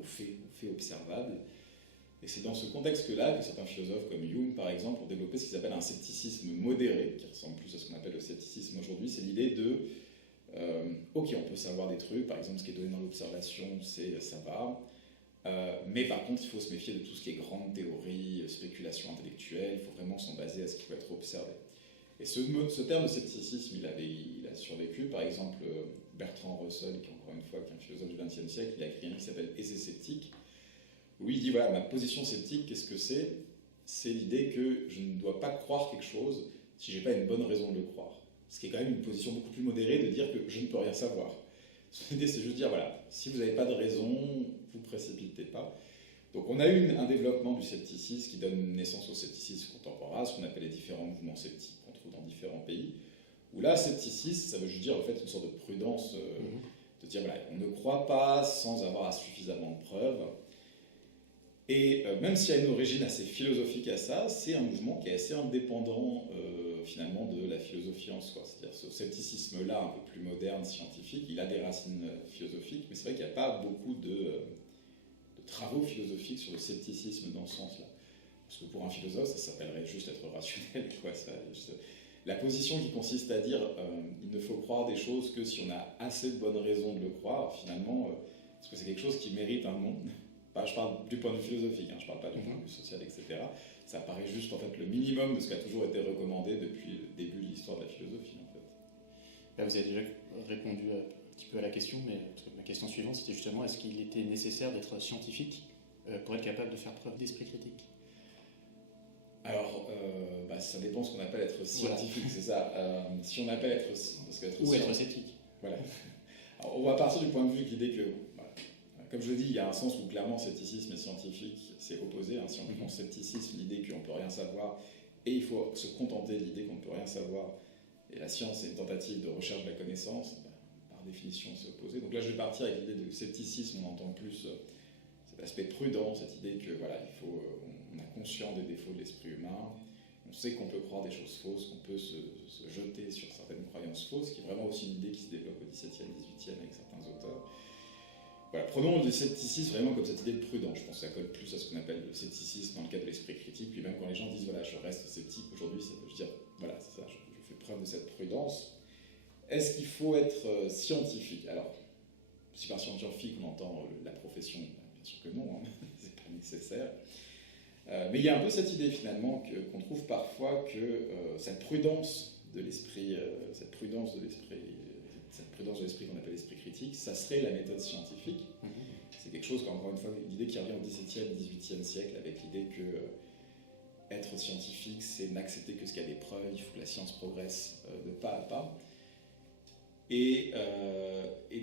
aux faits observables. Et c'est dans ce contexte-là que certains philosophes comme Hume, par exemple, ont développé ce qu'ils appellent un scepticisme modéré, qui ressemble plus à ce qu'on appelle le scepticisme aujourd'hui. C'est l'idée de, ok, on peut savoir des trucs, par exemple, ce qui est donné dans l'observation, ça va, mais par contre, il faut se méfier de tout ce qui est grande théorie, spéculation intellectuelle, il faut vraiment s'en baser à ce qui peut être observé. Et ce terme de scepticisme, il a survécu. Par exemple, Bertrand Russell, qui encore une fois, qui est un philosophe du XXe siècle, il a écrit un livre qui s'appelle Essai sceptique, où il dit, voilà, ma position sceptique, qu'est-ce que c'est? C'est l'idée que je ne dois pas croire quelque chose si je n'ai pas une bonne raison de le croire. Ce qui est quand même une position beaucoup plus modérée de dire que je ne peux rien savoir. L'idée, c'est juste dire, voilà, si vous n'avez pas de raison, vous ne précipitez pas. Donc on a eu un développement du scepticisme qui donne naissance au scepticisme contemporain, ce qu'on appelle les différents mouvements sceptiques qu'on trouve dans différents pays, où là, scepticisme, ça veut juste dire en fait une sorte de prudence, de dire, voilà, on ne croit pas sans avoir suffisamment de preuves. Et même s'il y a une origine assez philosophique à ça, c'est un mouvement qui est assez indépendant finalement de la philosophie en soi. C'est-à-dire ce scepticisme-là, un peu plus moderne, scientifique, il a des racines philosophiques, mais c'est vrai qu'il n'y a pas beaucoup de travaux philosophiques sur le scepticisme dans ce sens-là. Parce que pour un philosophe, ça s'appellerait juste être rationnel, quoi. La position qui consiste à dire il ne faut croire des choses que si on a assez de bonnes raisons de le croire, finalement, parce que c'est quelque chose qui mérite un nom. Je parle du point de vue philosophique, je ne parle pas du point de vue social, etc. Ça paraît juste en fait le minimum de ce qui a toujours été recommandé depuis le début de l'histoire de la philosophie. En fait. Là, vous avez déjà répondu un petit peu à la question, mais ma question suivante, c'était justement est-ce qu'il était nécessaire d'être scientifique pour être capable de faire preuve d'esprit critique? Alors, ça dépend de ce qu'on appelle être scientifique, voilà. C'est ça. Si on appelle être sceptique. Voilà. Alors, on va partir du point de vue de l'idée que, comme je l'ai dit, il y a un sens où clairement scepticisme et scientifique, c'est opposé. Si on prend scepticisme, l'idée qu'on ne peut rien savoir, et il faut se contenter de l'idée qu'on ne peut rien savoir, et la science est une tentative de recherche de la connaissance, par définition c'est opposé. Donc là je vais partir avec l'idée de scepticisme, on entend plus cet aspect prudent, cette idée que voilà, on a conscience des défauts de l'esprit humain, on sait qu'on peut croire des choses fausses, qu'on peut se jeter sur certaines croyances fausses, qui est vraiment aussi une idée qui se développe au XVIIe, XVIIIe avec certains auteurs. Voilà, prenons le scepticisme vraiment comme cette idée de prudence. Je pense que ça colle plus à ce qu'on appelle le scepticisme dans le cadre de l'esprit critique. Puis même quand les gens disent voilà, je reste sceptique aujourd'hui, ça veut dire voilà, c'est ça, je fais preuve de cette prudence. Est-ce qu'il faut être scientifique? Alors, Si par scientifique on entend la profession, bien sûr que non, hein, c'est pas nécessaire. Mais il y a un peu cette idée finalement qu'on trouve parfois que cette prudence de l'esprit qu'on appelle l'esprit critique, ça serait la méthode scientifique. C'est quelque chose, encore une fois, l'idée qui revient au XVIIe, XVIIIe siècle, avec l'idée que être scientifique, c'est n'accepter que ce qu'il y a des preuves, il faut que la science progresse de pas à pas. Et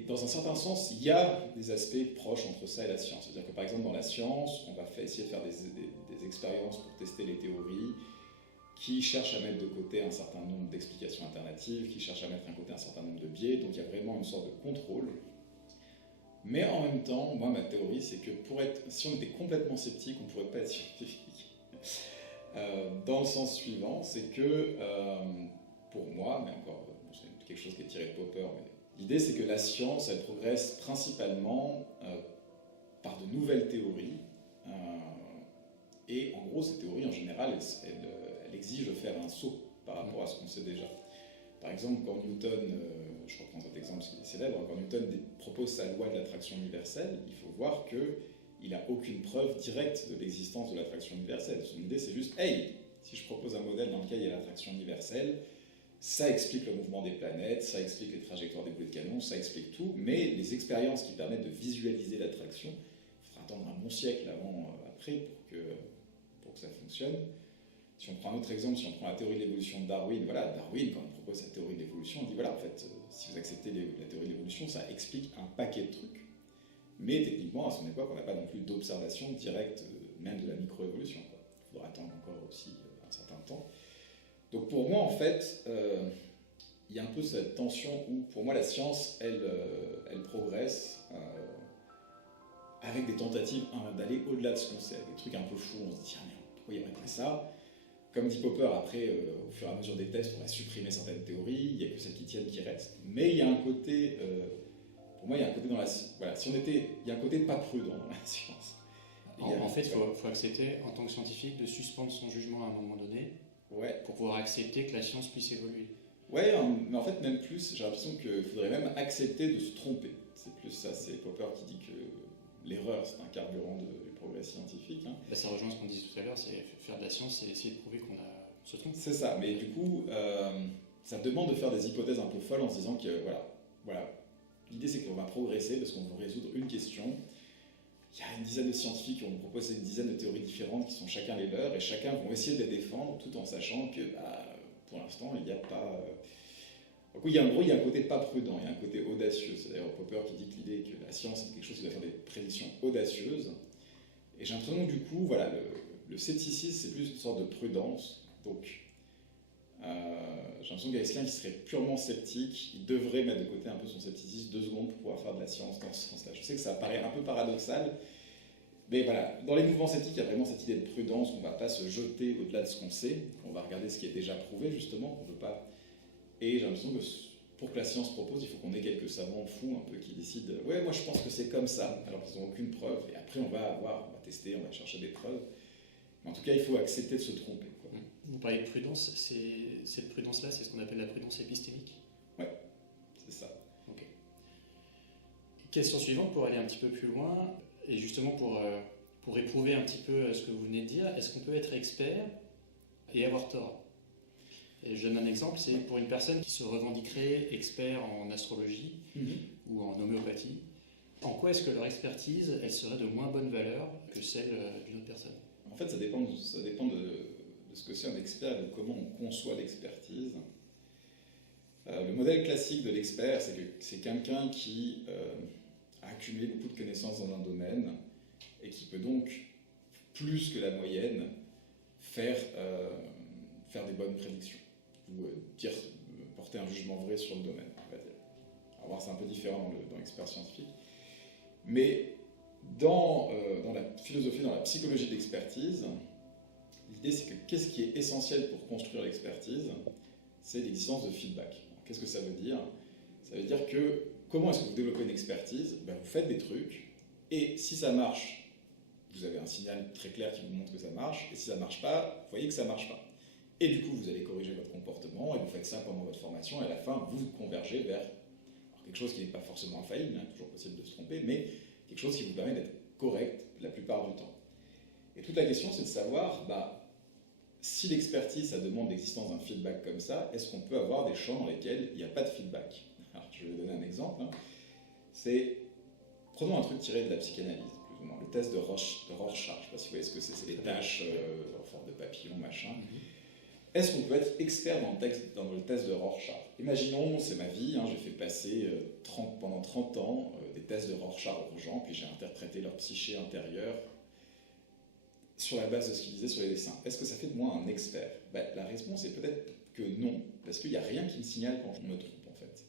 dans un certain sens, il y a des aspects proches entre ça et la science. C'est-à-dire que par exemple, dans la science, on va essayer de faire des expériences pour tester les théories, qui cherchent à mettre de côté un certain nombre d'explications alternatives, qui cherchent à mettre de côté un certain nombre de biais, donc il y a vraiment une sorte de contrôle. Mais en même temps, moi, ma théorie, c'est que si on était complètement sceptique, on ne pourrait pas être scientifique. Dans le sens suivant, c'est que, pour moi, mais encore, c'est quelque chose qui est tiré de Popper, mais l'idée, c'est que la science, elle progresse principalement par de nouvelles théories. Et en gros, ces théories, en général, elles exigent de faire un saut par rapport à ce qu'on sait déjà. Par exemple, quand Newton, je reprends cet exemple parce qu'il est célèbre, quand Newton propose sa loi de l'attraction universelle, il faut voir qu'il n'a aucune preuve directe de l'existence de l'attraction universelle. Son idée, c'est juste, hey, si je propose un modèle dans lequel il y a l'attraction universelle, ça explique le mouvement des planètes, ça explique les trajectoires des boules de canon, ça explique tout, mais les expériences qui permettent de visualiser l'attraction, il faudra attendre un bon siècle après pour que ça fonctionne. Si on prend un autre exemple, si on prend la théorie de l'évolution de Darwin, voilà, Darwin, quand il propose sa théorie de l'évolution, il dit voilà, en fait, si vous acceptez la théorie de l'évolution, ça explique un paquet de trucs. Mais techniquement, à son époque, on n'a pas non plus d'observation directe, même de la microévolution. Il faudra attendre encore aussi un certain temps. Donc pour moi, en fait, il y a un peu cette tension où, pour moi, la science, elle progresse avec des tentatives d'aller au-delà de ce qu'on sait, des trucs un peu fous, on se dit, tiens, mais pourquoi il n'y aurait pas ça ? Comme dit Popper, après, au fur et à mesure des tests, on va supprimer certaines théories, il n'y a que celles qui tiennent qui restent. Mais il y a un côté, pour moi, il y a un côté dans la voilà, il y a un côté pas prudent dans la science. En fait, il faut accepter, en tant que scientifique, de suspendre son jugement à un moment donné, pour pouvoir accepter que la science puisse évoluer. Ouais, mais en fait, même plus, j'ai l'impression qu'il faudrait même accepter de se tromper. C'est plus ça, c'est Popper qui dit que l'erreur, c'est un carburant du progrès scientifique. Hein. Bah, ça rejoint ce qu'on disait tout à l'heure, c'est faire de la science, c'est essayer de prouver qu'on se trompe. C'est ça, mais du coup, ça demande de faire des hypothèses un peu folles en se disant que, voilà. L'idée, c'est qu'on va progresser parce qu'on va résoudre une question. Il y a une dizaine de scientifiques qui vont nous proposer une dizaine de théories différentes qui sont chacun les leurs, et chacun vont essayer de les défendre tout en sachant que, pour l'instant, il n'y a pas... Donc oui, en gros, il y a un côté pas prudent, il y a un côté audacieux. C'est d'ailleurs Popper qui dit que l'idée que la science, c'est quelque chose qui doit faire des prédictions audacieuses. Et j'ai l'impression que du coup, voilà, le scepticisme, c'est plus une sorte de prudence. Donc, j'ai l'impression qu'il y a quelqu'un qui serait purement sceptique, il devrait mettre de côté un peu son scepticisme 2 secondes pour pouvoir faire de la science dans ce sens-là. Je sais que ça paraît un peu paradoxal, mais voilà, dans les mouvements sceptiques, il y a vraiment cette idée de prudence, qu'on ne va pas se jeter au-delà de ce qu'on sait, on va regarder ce qui est déjà prouvé, justement, qu'on veut pas... Et j'ai l'impression que pour que la science propose, il faut qu'on ait quelques savants fous un peu qui décident « ouais, moi je pense que c'est comme ça », alors qu'ils n'ont aucune preuve, et après on va tester, on va chercher des preuves. Mais en tout cas, il faut accepter de se tromper. Quoi. Vous parlez de prudence, cette prudence-là, c'est ce qu'on appelle la prudence épistémique. Ouais, c'est ça. Ok. Question suivante, pour aller un petit peu plus loin, et justement pour éprouver un petit peu ce que vous venez de dire, est-ce qu'on peut être expert et avoir tort ? Et je donne un exemple, c'est pour une personne qui se revendiquerait expert en astrologie ou en homéopathie, en quoi est-ce que leur expertise, elle serait de moins bonne valeur que celle d'une autre personne ? En fait, ça dépend de ce que c'est un expert et de comment on conçoit l'expertise. Le modèle classique de l'expert, c'est quelqu'un qui a accumulé beaucoup de connaissances dans un domaine et qui peut donc, plus que la moyenne, faire des bonnes prédictions ou porter un jugement vrai sur le domaine, on va dire. Alors, c'est un peu différent dans l'expert scientifique. Mais dans la philosophie, dans la psychologie de l'expertise, l'idée c'est que qu'est-ce qui est essentiel pour construire l'expertise ? C'est l'existence de feedback. Alors, qu'est-ce que ça veut dire ? Ça veut dire que comment est-ce que vous développez une expertise ? Vous faites des trucs, et si ça marche, vous avez un signal très clair qui vous montre que ça marche, et si ça ne marche pas, vous voyez que ça ne marche pas. Et du coup, vous allez corriger votre comportement, et vous faites ça pendant votre formation, et à la fin, vous convergez vers... Alors quelque chose qui n'est pas forcément infaillible, toujours possible de se tromper, mais quelque chose qui vous permet d'être correct la plupart du temps. Et toute la question, c'est de savoir, si l'expertise, ça demande l'existence d'un feedback comme ça, est-ce qu'on peut avoir des champs dans lesquels il n'y a pas de feedback? Alors, je vais vous donner un exemple. Prenons un truc tiré de la psychanalyse, plus ou moins, le test de Rorschach. Je ne sais pas si vous voyez ce que c'est les taches en forme de papillon, machin. Est-ce qu'on peut être expert dans le test de Rorschach? Imaginons, c'est ma vie, j'ai fait passer pendant 30 ans des tests de Rorschach aux gens, puis j'ai interprété leur psyché intérieure sur la base de ce qu'ils disaient sur les dessins. Est-ce que ça fait de moi un expert? La réponse est peut-être que non, parce qu'il n'y a rien qui me signale quand je me trompe, en fait.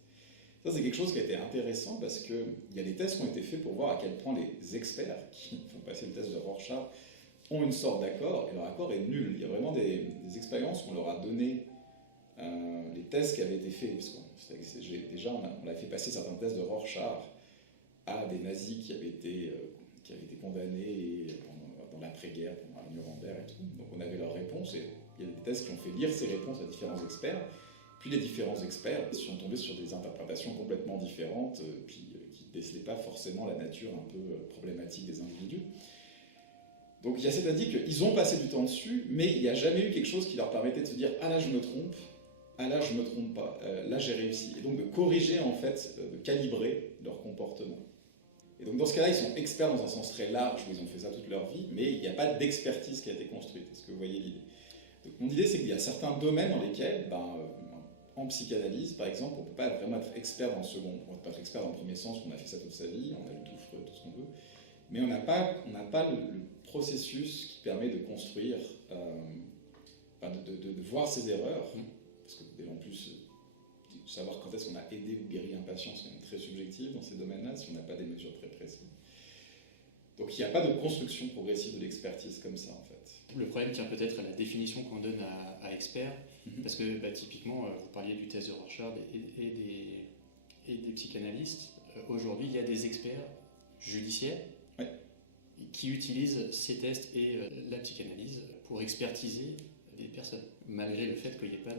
Ça, c'est quelque chose qui a été intéressant, parce qu'il y a des tests qui ont été faits pour voir à quel point les experts qui font passer le test de Rorschach ont une sorte d'accord, et leur accord est nul. Il y a vraiment des expériences où on leur a donné les tests qui avaient été faits, parce déjà on a fait passer certains tests de Rorschach à des nazis qui avaient été condamnés dans l'après-guerre, pendant Nuremberg et tout. Donc on avait leurs réponses, et il y a des tests qui ont fait lire ces réponses à différents experts, puis les différents experts sont tombés sur des interprétations complètement différentes, qui ne décelaient pas forcément la nature un peu problématique des individus. Donc il y a cette idée qu'ils ont passé du temps dessus, mais il n'y a jamais eu quelque chose qui leur permettait de se dire « Ah là je me trompe, ah là je me trompe pas, là j'ai réussi ». Et donc de corriger en fait, de calibrer leur comportement. Et donc dans ce cas-là, ils sont experts dans un sens très large, où ils ont fait ça toute leur vie, mais il n'y a pas d'expertise qui a été construite. Est-ce que vous voyez l'idée? Donc mon idée, c'est qu'il y a certains domaines dans lesquels, en psychanalyse par exemple, on ne peut pas vraiment être expert dans le second. On ne peut pas être expert dans le premier sens, on a fait ça toute sa vie, on a lu tout Freud, tout ce qu'on veut. Mais on n'a pas le processus qui permet de construire, de voir ses erreurs, parce que en plus, savoir quand est-ce qu'on a aidé ou guéri un patient, c'est même très subjectif dans ces domaines-là, si on n'a pas des mesures très précises. Donc il n'y a pas de construction progressive de l'expertise comme ça, en fait. Le problème tient peut-être à la définition qu'on donne à expert, parce que typiquement, vous parliez du test de Rorschach et des psychanalystes. Aujourd'hui, il y a des experts judiciaires qui utilisent ces tests et la psychanalyse pour expertiser des personnes, malgré le fait qu'il n'y ait pas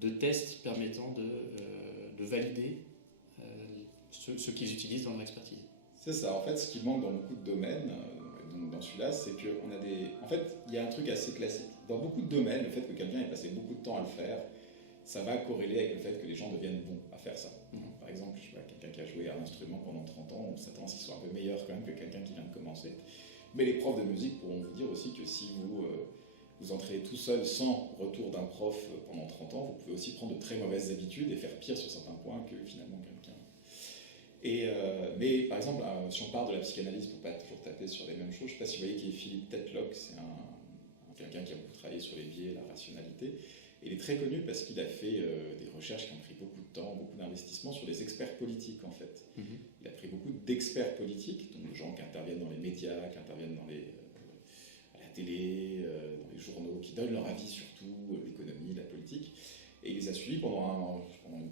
de tests permettant de valider ce qu'ils utilisent dans leur expertise. C'est ça, en fait, ce qui manque dans beaucoup de domaines, donc dans celui-là, c'est qu'on a En fait, il y a un truc assez classique. Dans beaucoup de domaines, le fait que quelqu'un ait passé beaucoup de temps à le faire, ça va corréler avec le fait que les gens deviennent bons à faire ça. Par exemple, quelqu'un qui a joué à un instrument pendant 30 ans, on s'attend à ce qu'il soit un peu meilleur quand même que quelqu'un qui vient de commencer. Mais les profs de musique pourront vous dire aussi que si vous entraînez tout seul sans retour d'un prof pendant 30 ans, vous pouvez aussi prendre de très mauvaises habitudes et faire pire sur certains points que finalement quelqu'un. Mais par exemple, si on part de la psychanalyse pour pas toujours taper sur les mêmes choses, je ne sais pas si vous voyez qui est Philippe Tetlock, c'est quelqu'un qui a beaucoup travaillé sur les biais et la rationalité. Et il est très connu parce qu'il a fait des recherches qui ont pris beaucoup de temps, beaucoup d'investissement sur les experts politiques en fait. Il a pris beaucoup d'experts politiques, donc des gens qui interviennent dans les médias, qui interviennent à la télé, dans les journaux, qui donnent leur avis sur tout, l'économie, la politique. Et il les a suivis pendant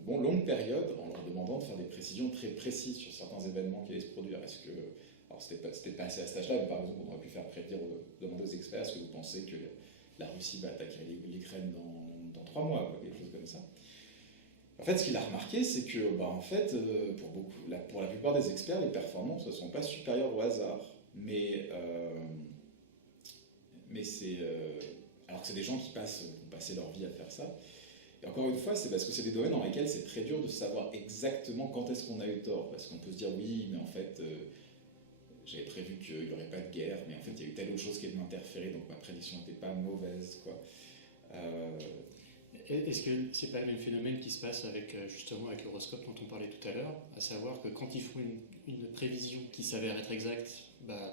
une longue période en leur demandant de faire des précisions très précises sur certains événements qui allaient se produire. Alors c'était pas assez à cet âge-là, mais par exemple on aurait pu faire demander aux experts est-ce que vous pensez que la Russie va attaquer l'Ukraine dans 3 mois, quelque chose comme ça. En fait, ce qu'il a remarqué, c'est que en fait, pour la plupart des experts, les performances ne sont pas supérieures au hasard. Mais c'est... alors que c'est des gens qui ont passé leur vie à faire ça. Et encore une fois, c'est parce que c'est des domaines dans lesquels c'est très dur de savoir exactement quand est-ce qu'on a eu tort. Parce qu'on peut se dire, oui, mais en fait, j'avais prévu qu'il n'y aurait pas de guerre, mais en fait, il y a eu telle autre chose qui est venue interférer, donc ma prédiction n'était pas mauvaise, quoi. Est-ce que c'est pas le même phénomène qui se passe justement avec l'horoscope dont on parlait tout à l'heure, à savoir que quand ils font une prévision qui s'avère être exacte,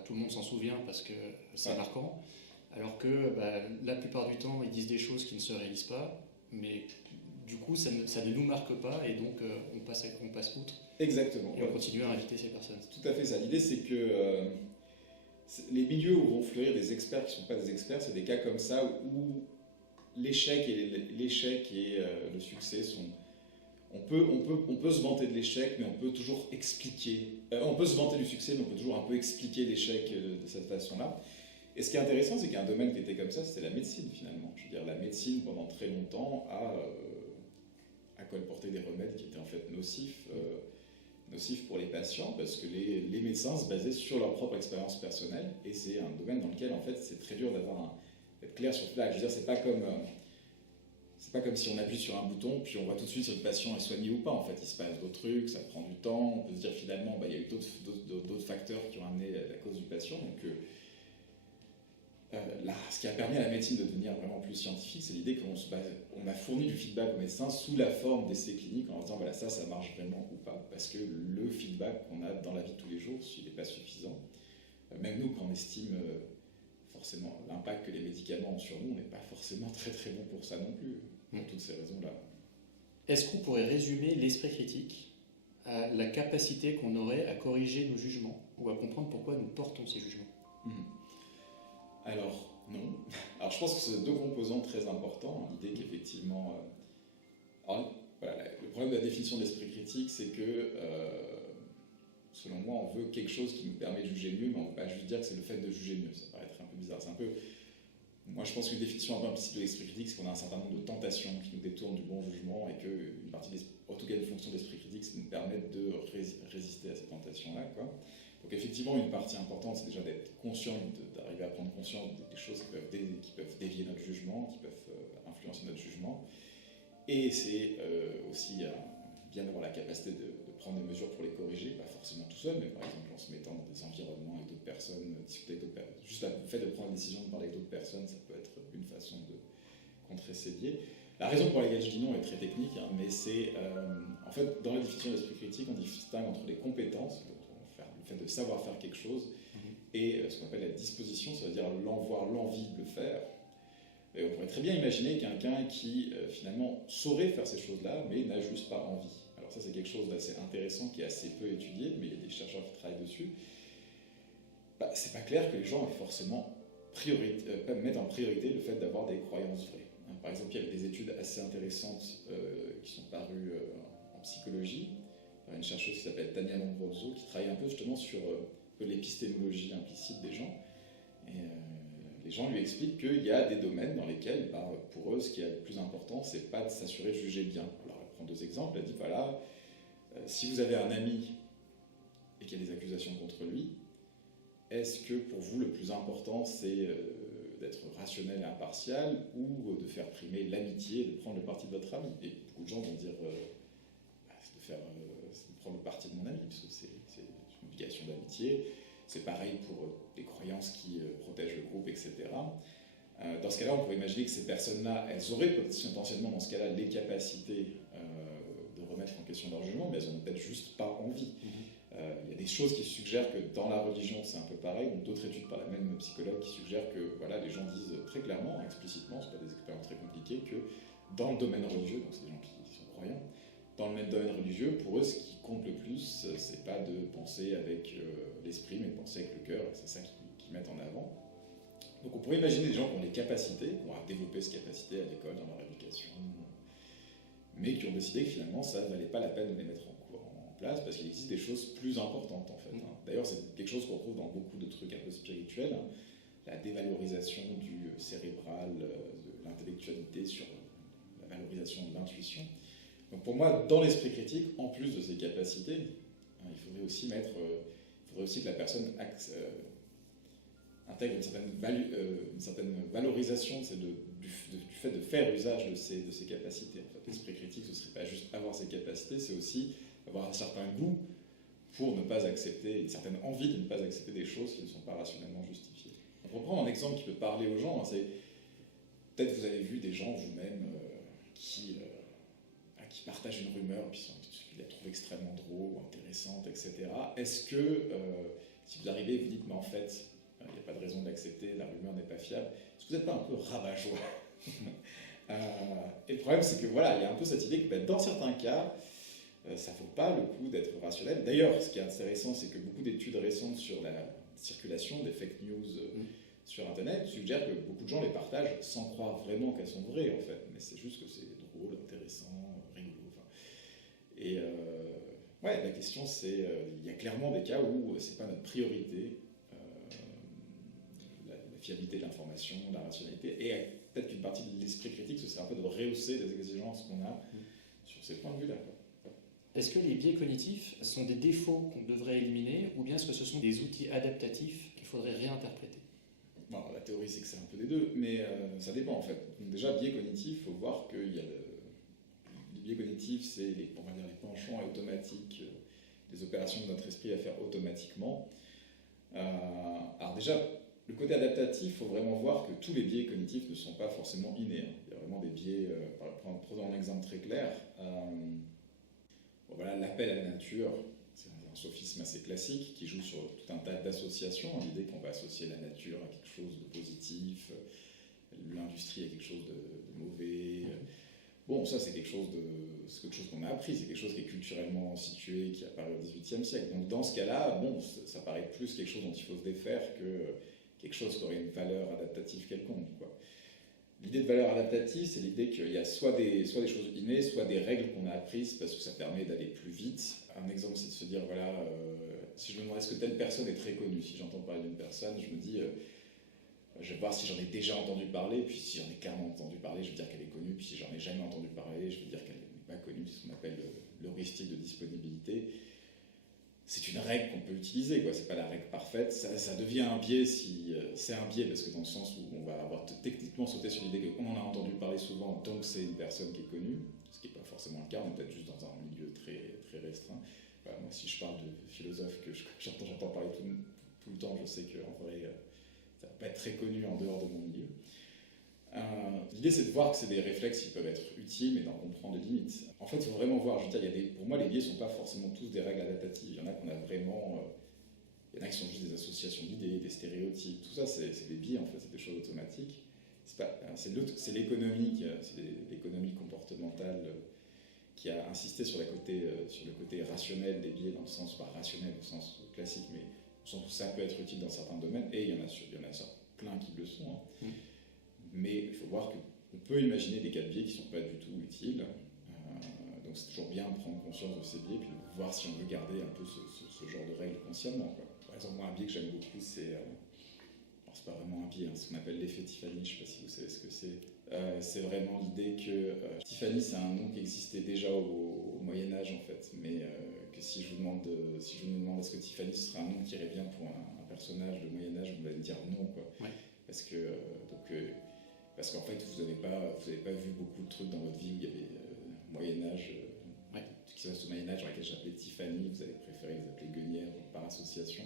tout le monde s'en souvient parce que c'est marquant, alors que la plupart du temps, ils disent des choses qui ne se réalisent pas, mais du coup, ça ne nous marque pas et donc on passe outre. Exactement. Et on continue à inviter ces personnes. Tout à fait ça. L'idée, c'est que les milieux où vont fleurir des experts qui ne sont pas des experts, c'est des cas comme ça où l'échec et le succès sont... On peut se vanter de l'échec, mais on peut toujours expliquer... on peut se vanter du succès, mais on peut toujours un peu expliquer l'échec de cette façon-là. Et ce qui est intéressant, c'est qu'il y a un domaine qui était comme ça, c'était la médecine finalement. Je veux dire, la médecine, pendant très longtemps, a colporté des remèdes qui étaient en fait nocifs. nocif pour les patients parce que les médecins se basaient sur leur propre expérience personnelle et c'est un domaine dans lequel en fait c'est très dur d'être clair sur tout ça. Je veux dire, c'est pas comme si on appuie sur un bouton puis on voit tout de suite si le patient est soigné ou pas. En fait, il se passe d'autres trucs, ça prend du temps. On peut se dire finalement, il y a eu d'autres facteurs qui ont amené la cause du patient. Donc là, ce qui a permis à la médecine de devenir vraiment plus scientifique, c'est l'idée qu'on a fourni du feedback aux médecins sous la forme d'essais cliniques en leur disant voilà, ça marche vraiment ou pas. Parce que le feedback qu'on a dans la vie de tous les jours, s'il n'est pas suffisant, même nous, quand on estime forcément l'impact que les médicaments ont sur nous, on n'est pas forcément très très bon pour ça non plus, pour toutes ces raisons-là. Est-ce qu'on pourrait résumer l'esprit critique à la capacité qu'on aurait à corriger nos jugements ou à comprendre pourquoi nous portons ces jugements? Alors, non. Alors, je pense que c'est deux composants très importants. L'idée qu'effectivement... voilà, le problème de la définition de l'esprit critique, c'est que, selon moi, on veut quelque chose qui nous permet de juger mieux, mais on ne veut pas juste dire que c'est le fait de juger mieux. Ça paraît un peu bizarre. Moi, je pense qu'une définition un peu implicite de l'esprit critique, c'est qu'on a un certain nombre de tentations qui nous détournent du bon jugement et qu'une partie, en tout cas une fonction de l'esprit critique, c'est de nous permettre de résister à ces tentations-là, quoi. Donc effectivement, une partie importante, c'est déjà d'être conscient, d'arriver à prendre conscience des choses qui peuvent dévier notre jugement, qui peuvent influencer notre jugement. Et c'est aussi bien avoir la capacité de prendre des mesures pour les corriger, pas forcément tout seul, mais par exemple en se mettant dans des environnements avec d'autres personnes, discuter avec d'autres personnes. Juste le fait de prendre la décision de parler avec d'autres personnes, ça peut être une façon de contrer ces biais. La raison pour laquelle je dis non est très technique, mais c'est en fait dans la définition de l'esprit critique, on distingue entre les compétences, le fait de savoir faire quelque chose, et ce qu'on appelle la disposition, ça veut dire avoir l'envie de le faire. Et on pourrait très bien imaginer quelqu'un qui finalement saurait faire ces choses-là, mais n'a juste pas envie. Alors ça, c'est quelque chose d'assez intéressant qui est assez peu étudié, mais il y a des chercheurs qui travaillent dessus. C'est pas clair que les gens aient forcément mettent en priorité le fait d'avoir des croyances vraies. Par exemple, il y avait des études assez intéressantes qui sont parues en psychologie. Il y a une chercheuse qui s'appelle Tania Lombroso qui travaille un peu justement sur l'épistémologie implicite des gens. Et les gens lui expliquent qu'il y a des domaines dans lesquels, pour eux, ce qui est le plus important, c'est pas de s'assurer de juger bien. Alors elle prend deux exemples. Elle dit voilà, si vous avez un ami et qu'il y a des accusations contre lui, est-ce que pour vous le plus important c'est d'être rationnel et impartial ou de faire primer l'amitié et de prendre le parti de votre ami? Et beaucoup de gens vont dire c'est de prendre le parti de mon ami, parce que c'est une obligation d'amitié. C'est pareil pour des croyances qui protègent le groupe, etc. Dans ce cas-là, on pourrait imaginer que ces personnes-là, elles auraient potentiellement, dans ce cas-là, les capacités de remettre en question leur jugement, mais elles n'ont peut-être juste pas envie. Il y a des choses qui suggèrent que dans la religion, c'est un peu pareil. Donc d'autres études par la même psychologue qui suggèrent que voilà, les gens disent très clairement, explicitement, ce pas des expériences très compliquées, que dans le domaine religieux, donc c'est des gens qui sont croyants, dans le même domaine religieux, pour eux, ce qui compte le plus, c'est pas de penser avec l'esprit, mais de penser avec le cœur, et c'est ça qu'ils mettent en avant. Donc on pourrait imaginer des gens qui ont les capacités, qui ont développé ces capacités à l'école, dans leur éducation, mais qui ont décidé que finalement, ça ne valait pas la peine de les mettre en place, parce qu'il existe des choses plus importantes, en fait. D'ailleurs, c'est quelque chose qu'on retrouve dans beaucoup de trucs un peu spirituels, la dévalorisation du cérébral, de l'intellectualité sur la valorisation de l'intuition. Donc pour moi, dans l'esprit critique, en plus de ces capacités, il faudrait aussi que la personne intègre une certaine valorisation du fait de faire usage de ses capacités. En fait, l'esprit critique, ce ne serait pas juste avoir ses capacités, c'est aussi avoir un certain goût pour ne pas accepter, une certaine envie de ne pas accepter des choses qui ne sont pas rationnellement justifiées. Donc, pour prendre un exemple qui peut parler aux gens, c'est peut-être vous avez vu des gens vous-même qui partagent une rumeur, puis qu'ils la trouvent extrêmement drôle ou intéressante, etc. Est-ce que, si vous arrivez et vous dites, mais en fait, il n'y a pas de raison d'accepter, la rumeur n'est pas fiable, est-ce que vous n'êtes pas un peu rabat-joie? Et le problème, c'est que voilà, il y a un peu cette idée que dans certains cas, ça ne vaut pas le coup d'être rationnel. D'ailleurs, ce qui est intéressant, c'est que beaucoup d'études récentes sur la circulation des fake news sur Internet suggèrent que beaucoup de gens les partagent sans croire vraiment qu'elles sont vraies, en fait. Mais c'est juste que c'est drôle, intéressant, rigolo. Et la question, c'est il y a clairement des cas où ce n'est pas notre priorité, la fiabilité de l'information, la rationalité. Et peut-être qu'une partie de l'esprit critique, ce serait un peu de rehausser les exigences qu'on a sur ces points de vue-là. Est-ce que les biais cognitifs sont des défauts qu'on devrait éliminer ou bien est-ce que ce sont des outils adaptatifs qu'il faudrait réinterpréter? Bon, la théorie, c'est que c'est un peu des deux, mais ça dépend en fait. Donc, déjà, biais cognitif, il faut voir qu'il y a les biais cognitifs, c'est on va dire les penchants automatiques, des opérations de notre esprit à faire automatiquement. Alors déjà, le côté adaptatif, il faut vraiment voir que tous les biais cognitifs ne sont pas forcément innés. Il y a vraiment des biais, prenons un exemple très clair. Bon, voilà, l'appel à la nature, c'est un sophisme assez classique qui joue sur tout un tas d'associations, l'idée qu'on va associer la nature à quelque chose de positif, l'industrie à quelque chose de mauvais. Bon, ça c'est quelque chose qu'on a appris, c'est quelque chose qui est culturellement situé, qui apparaît au XVIIIe siècle. Donc dans ce cas-là, bon, ça paraît plus quelque chose dont il faut se défaire que quelque chose qui aurait une valeur adaptative quelconque, quoi. L'idée de valeur adaptative, c'est l'idée qu'il y a soit des choses innées, soit des règles qu'on a apprises parce que ça permet d'aller plus vite. Un exemple, c'est de se dire, voilà, si je me demande est-ce que telle personne est très connue, si j'entends parler d'une personne, je me dis, je vais voir si j'en ai déjà entendu parler, puis si j'en ai clairement entendu parler, je vais dire qu'elle est connue, puis si j'en ai jamais entendu parler, je vais dire qu'elle n'est pas connue, c'est ce qu'on appelle l'heuristique de disponibilité. C'est une règle qu'on peut utiliser, quoi. C'est pas la règle parfaite. Ça devient un biais si c'est un biais parce que dans le sens où on va avoir techniquement sauté sur l'idée qu'on en a entendu parler souvent, donc c'est une personne qui est connue, ce qui n'est pas forcément le cas. On est peut-être juste dans un milieu très très restreint. Voilà, moi, si je parle de philosophes que j'entends parler tout le temps, je sais qu'en vrai, ça va pas être très connu en dehors de mon milieu. L'idée, c'est de voir que c'est des réflexes qui peuvent être utiles, mais d'en comprendre les limites. En fait, il faut vraiment voir. Je veux dire, pour moi, les biais ne sont pas forcément tous des règles adaptatives. Il y en a qu'on a vraiment. Il y en a qui sont juste des associations d'idées, des stéréotypes. Tout ça, c'est des biais, en fait, c'est des choses automatiques. C'est l'économie comportementale qui a insisté sur le côté rationnel des biais, dans le sens, pas rationnel au sens classique, mais au sens où ça peut être utile dans certains domaines, et il y en a plein qui le sont. Hein. Mais il faut voir qu'on peut imaginer des cas de biais qui ne sont pas du tout utiles. Donc c'est toujours bien de prendre conscience de ces biais, puis de voir si on veut garder un peu ce genre de règles consciemment, quoi. Par exemple, moi, un biais que j'aime beaucoup, c'est pas vraiment un biais, hein, ce qu'on appelle l'effet Tiffany, je ne sais pas si vous savez ce que c'est. C'est vraiment l'idée que Tiffany, c'est un nom qui existait déjà au Moyen-Âge, en fait, mais que si je vous demande est-ce que Tiffany ce serait un nom qui irait bien pour un personnage de Moyen-Âge, vous allez me dire non, quoi. Ouais. Parce qu'en fait, vous n'avez pas vu beaucoup de trucs dans votre vie où il y avait Moyen-Âge, ce qui se passe au Moyen-Âge, dans lesquels j'appelais Tiffany, vous avez préféré les appeler Guenièvre par association.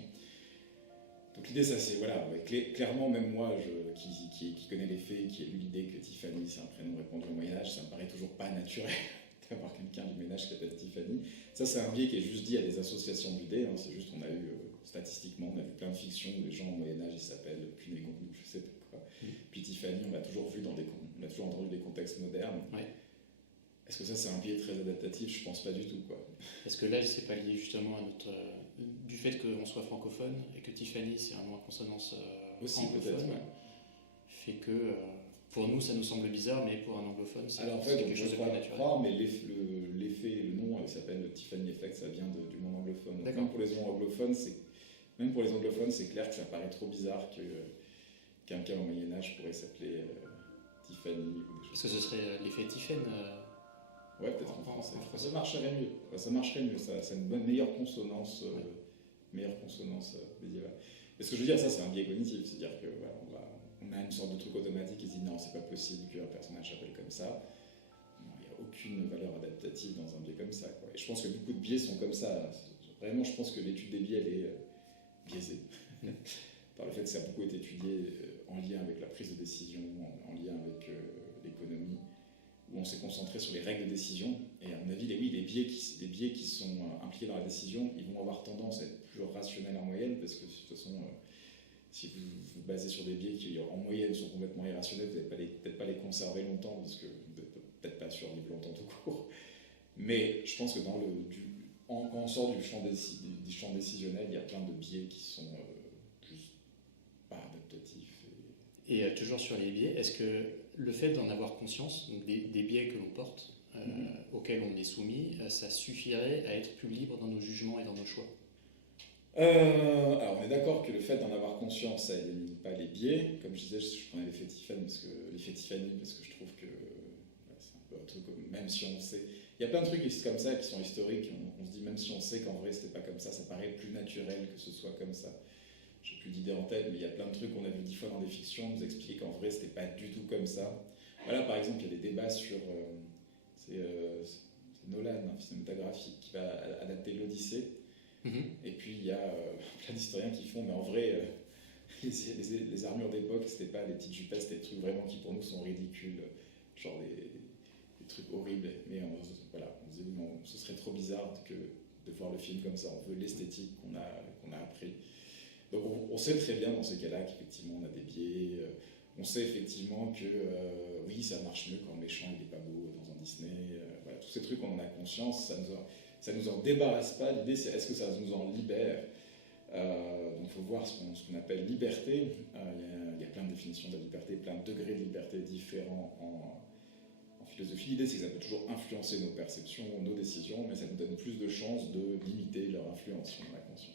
Donc l'idée, ça c'est, voilà, clairement, même moi, qui connais les faits, qui ai eu l'idée que Tiffany, c'est un prénom répandu au Moyen-Âge, ça me paraît toujours pas naturel d'avoir quelqu'un du Moyen-Âge qui s'appelle Tiffany. Ça, c'est un biais qui est juste dit à des associations d'idées, hein, c'est juste, on a eu, statistiquement, on a vu plein de fictions où les gens au Moyen-Âge, ils s'appellent Cunégonde, je sais pas quoi. Puis Tiffany, on l'a toujours vu on a toujours entendu des contextes modernes. Ouais. Est-ce que ça, c'est un biais très adaptatif? Je pense pas du tout, quoi. Est-ce que là, c'est pas lié justement à du fait qu'on soit francophone et que Tiffany, c'est un nom à consonance aussi, francophone, peut-être, ouais. Fait que pour nous, ça nous semble bizarre, mais pour un anglophone, c'est quelque chose de plus naturel. Croire, mais l'effet, le nom, il s'appelle Tiffany Effect, ça vient du monde anglophone. Donc, même pour les anglophones, c'est clair que ça paraît trop bizarre que quelqu'un au Moyen-Âge pourrait s'appeler Tiffany. Parce que ce serait l'effet Tiffen. Ouais, peut-être en français. Ça marcherait mieux. Ça a une meilleure consonance, médiévale. Mais ce que je veux dire, ça, c'est un biais cognitif. C'est-à-dire que voilà, on a une sorte de truc automatique qui se dit non, c'est pas possible qu'un personnage s'appelle comme ça. Il n'y a aucune valeur adaptative dans un biais comme ça, quoi. Et je pense que beaucoup de biais sont comme ça. Vraiment, je pense que l'étude des biais, elle est biaisée. Par le fait que ça a beaucoup été étudié en lien avec la prise de décision, en lien avec l'économie, où on s'est concentré sur les règles de décision. Et à mon avis, les biais qui sont impliqués dans la décision, ils vont avoir tendance à être plus rationnels en moyenne, parce que de toute façon, si vous vous basez sur des biais qui, en moyenne, sont complètement irrationnels, vous n'allez peut-être pas les conserver longtemps, parce que vous n'êtes peut-être pas survivre longtemps tout court. Mais je pense que quand on sort du champ décisionnel, il y a plein de biais qui sont juste pas adaptatifs. Et toujours sur les biais, est-ce que le fait d'en avoir conscience, donc des biais que l'on porte, auxquels on est soumis, ça suffirait à être plus libre dans nos jugements et dans nos choix? Alors on est d'accord que le fait d'en avoir conscience, ça élimine pas les biais. Comme je disais, je prenais l'effet Tiffany parce que je trouve que c'est un peu un truc, même si on sait, Il y a plein de trucs comme ça qui sont historiques. On se dit, même si on sait qu'en vrai, c'était pas comme ça paraît plus naturel que ce soit comme ça. J'ai plus d'idées en tête, mais il y a plein de trucs qu'on a vu 10 fois dans des fictions, nous expliquer qu'en vrai, c'était pas du tout comme ça. Voilà, par exemple, il y a des débats sur... c'est Nolan, un cinématographique, qui va adapter l'Odyssée. Et puis, il y a plein d'historiens qui font, mais en vrai, les armures d'époque, c'était pas des petites jupettes, c'était des trucs vraiment qui, pour nous, sont ridicules. Genre des trucs horribles. Mais voilà, on se dit, non, ce serait trop bizarre de voir le film comme ça. On veut l'esthétique qu'on a appris. Donc on sait très bien dans ces cas-là qu'effectivement on a des biais, on sait effectivement que oui, ça marche mieux quand le méchant il est pas beau dans un Disney, voilà, tous ces trucs on en a conscience, ça nous en débarrasse pas, l'idée c'est est-ce que ça nous en libère. Donc il faut voir ce qu'on appelle liberté, il y a plein de définitions de la liberté, plein de degrés de liberté différents en philosophie. L'idée c'est que ça peut toujours influencer nos perceptions, nos décisions, mais ça nous donne plus de chances de limiter leur influence si on en a conscience.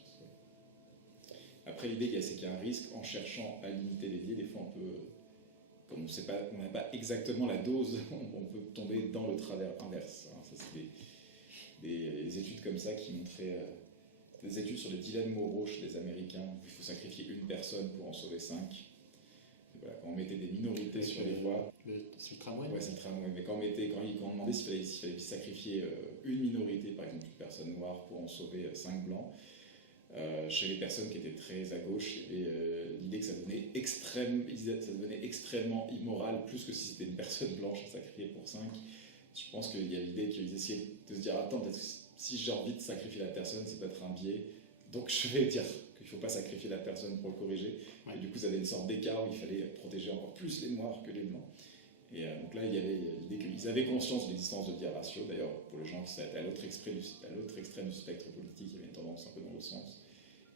Après, l'idée, c'est qu'il y a un risque en cherchant à limiter les biais. Des fois, on peut, comme on n'a pas exactement la dose, on peut tomber dans le travers inverse. Ça, c'est des études comme ça qui montraient des études sur les dilemmes moraux chez les Américains. Il faut sacrifier une personne pour en sauver 5. Voilà, quand on mettait des minorités sur les voies. C'est le tramway. Ouais, c'est le tramway. Mais quand on demandait s'il fallait sacrifier une minorité, par exemple une personne noire, pour en sauver 5 blancs. Chez les personnes qui étaient très à gauche, il y avait l'idée que ça devenait extrêmement immoral, plus que si c'était une personne blanche à sacrifier pour 5. Je pense qu'il y a l'idée qu'ils essayaient de se dire attends, peut-être que si j'ai envie de sacrifier la personne, c'est peut-être un biais, donc je vais dire qu'il ne faut pas sacrifier la personne pour le corriger. Ouais. Et du coup, ça avait une sorte d'écart où il fallait protéger encore plus les noirs que les blancs. Et donc là, il y avait l'idée qu'ils avaient conscience de l'existence de biais ratios. D'ailleurs, pour les gens qui étaient à l'autre extrême du spectre politique, il y avait une tendance un peu dans l'autre sens.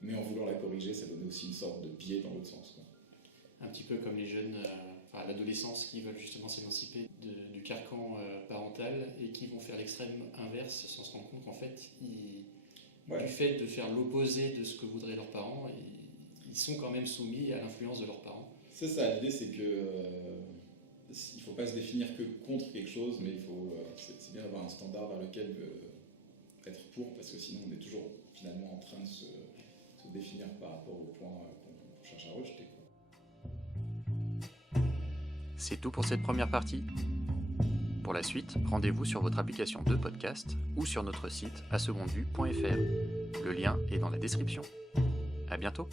Mais en voulant la corriger, ça donnait aussi une sorte de biais dans l'autre sens. Quoi. Un petit peu comme les jeunes, l'adolescence qui veulent justement s'émanciper du carcan parental et qui vont faire l'extrême inverse sans se rendre compte qu'en fait, du fait de faire l'opposé de ce que voudraient leurs parents, ils sont quand même soumis à l'influence de leurs parents. C'est ça, l'idée c'est que il ne faut pas se définir que contre quelque chose, mais c'est bien d'avoir un standard vers lequel être pour, parce que sinon on est toujours finalement en train de se définir par rapport au point qu'on cherche à rejeter. C'est tout pour cette première partie. Pour la suite, rendez-vous sur votre application de podcast ou sur notre site asecondevue.fr. Le lien est dans la description. À bientôt.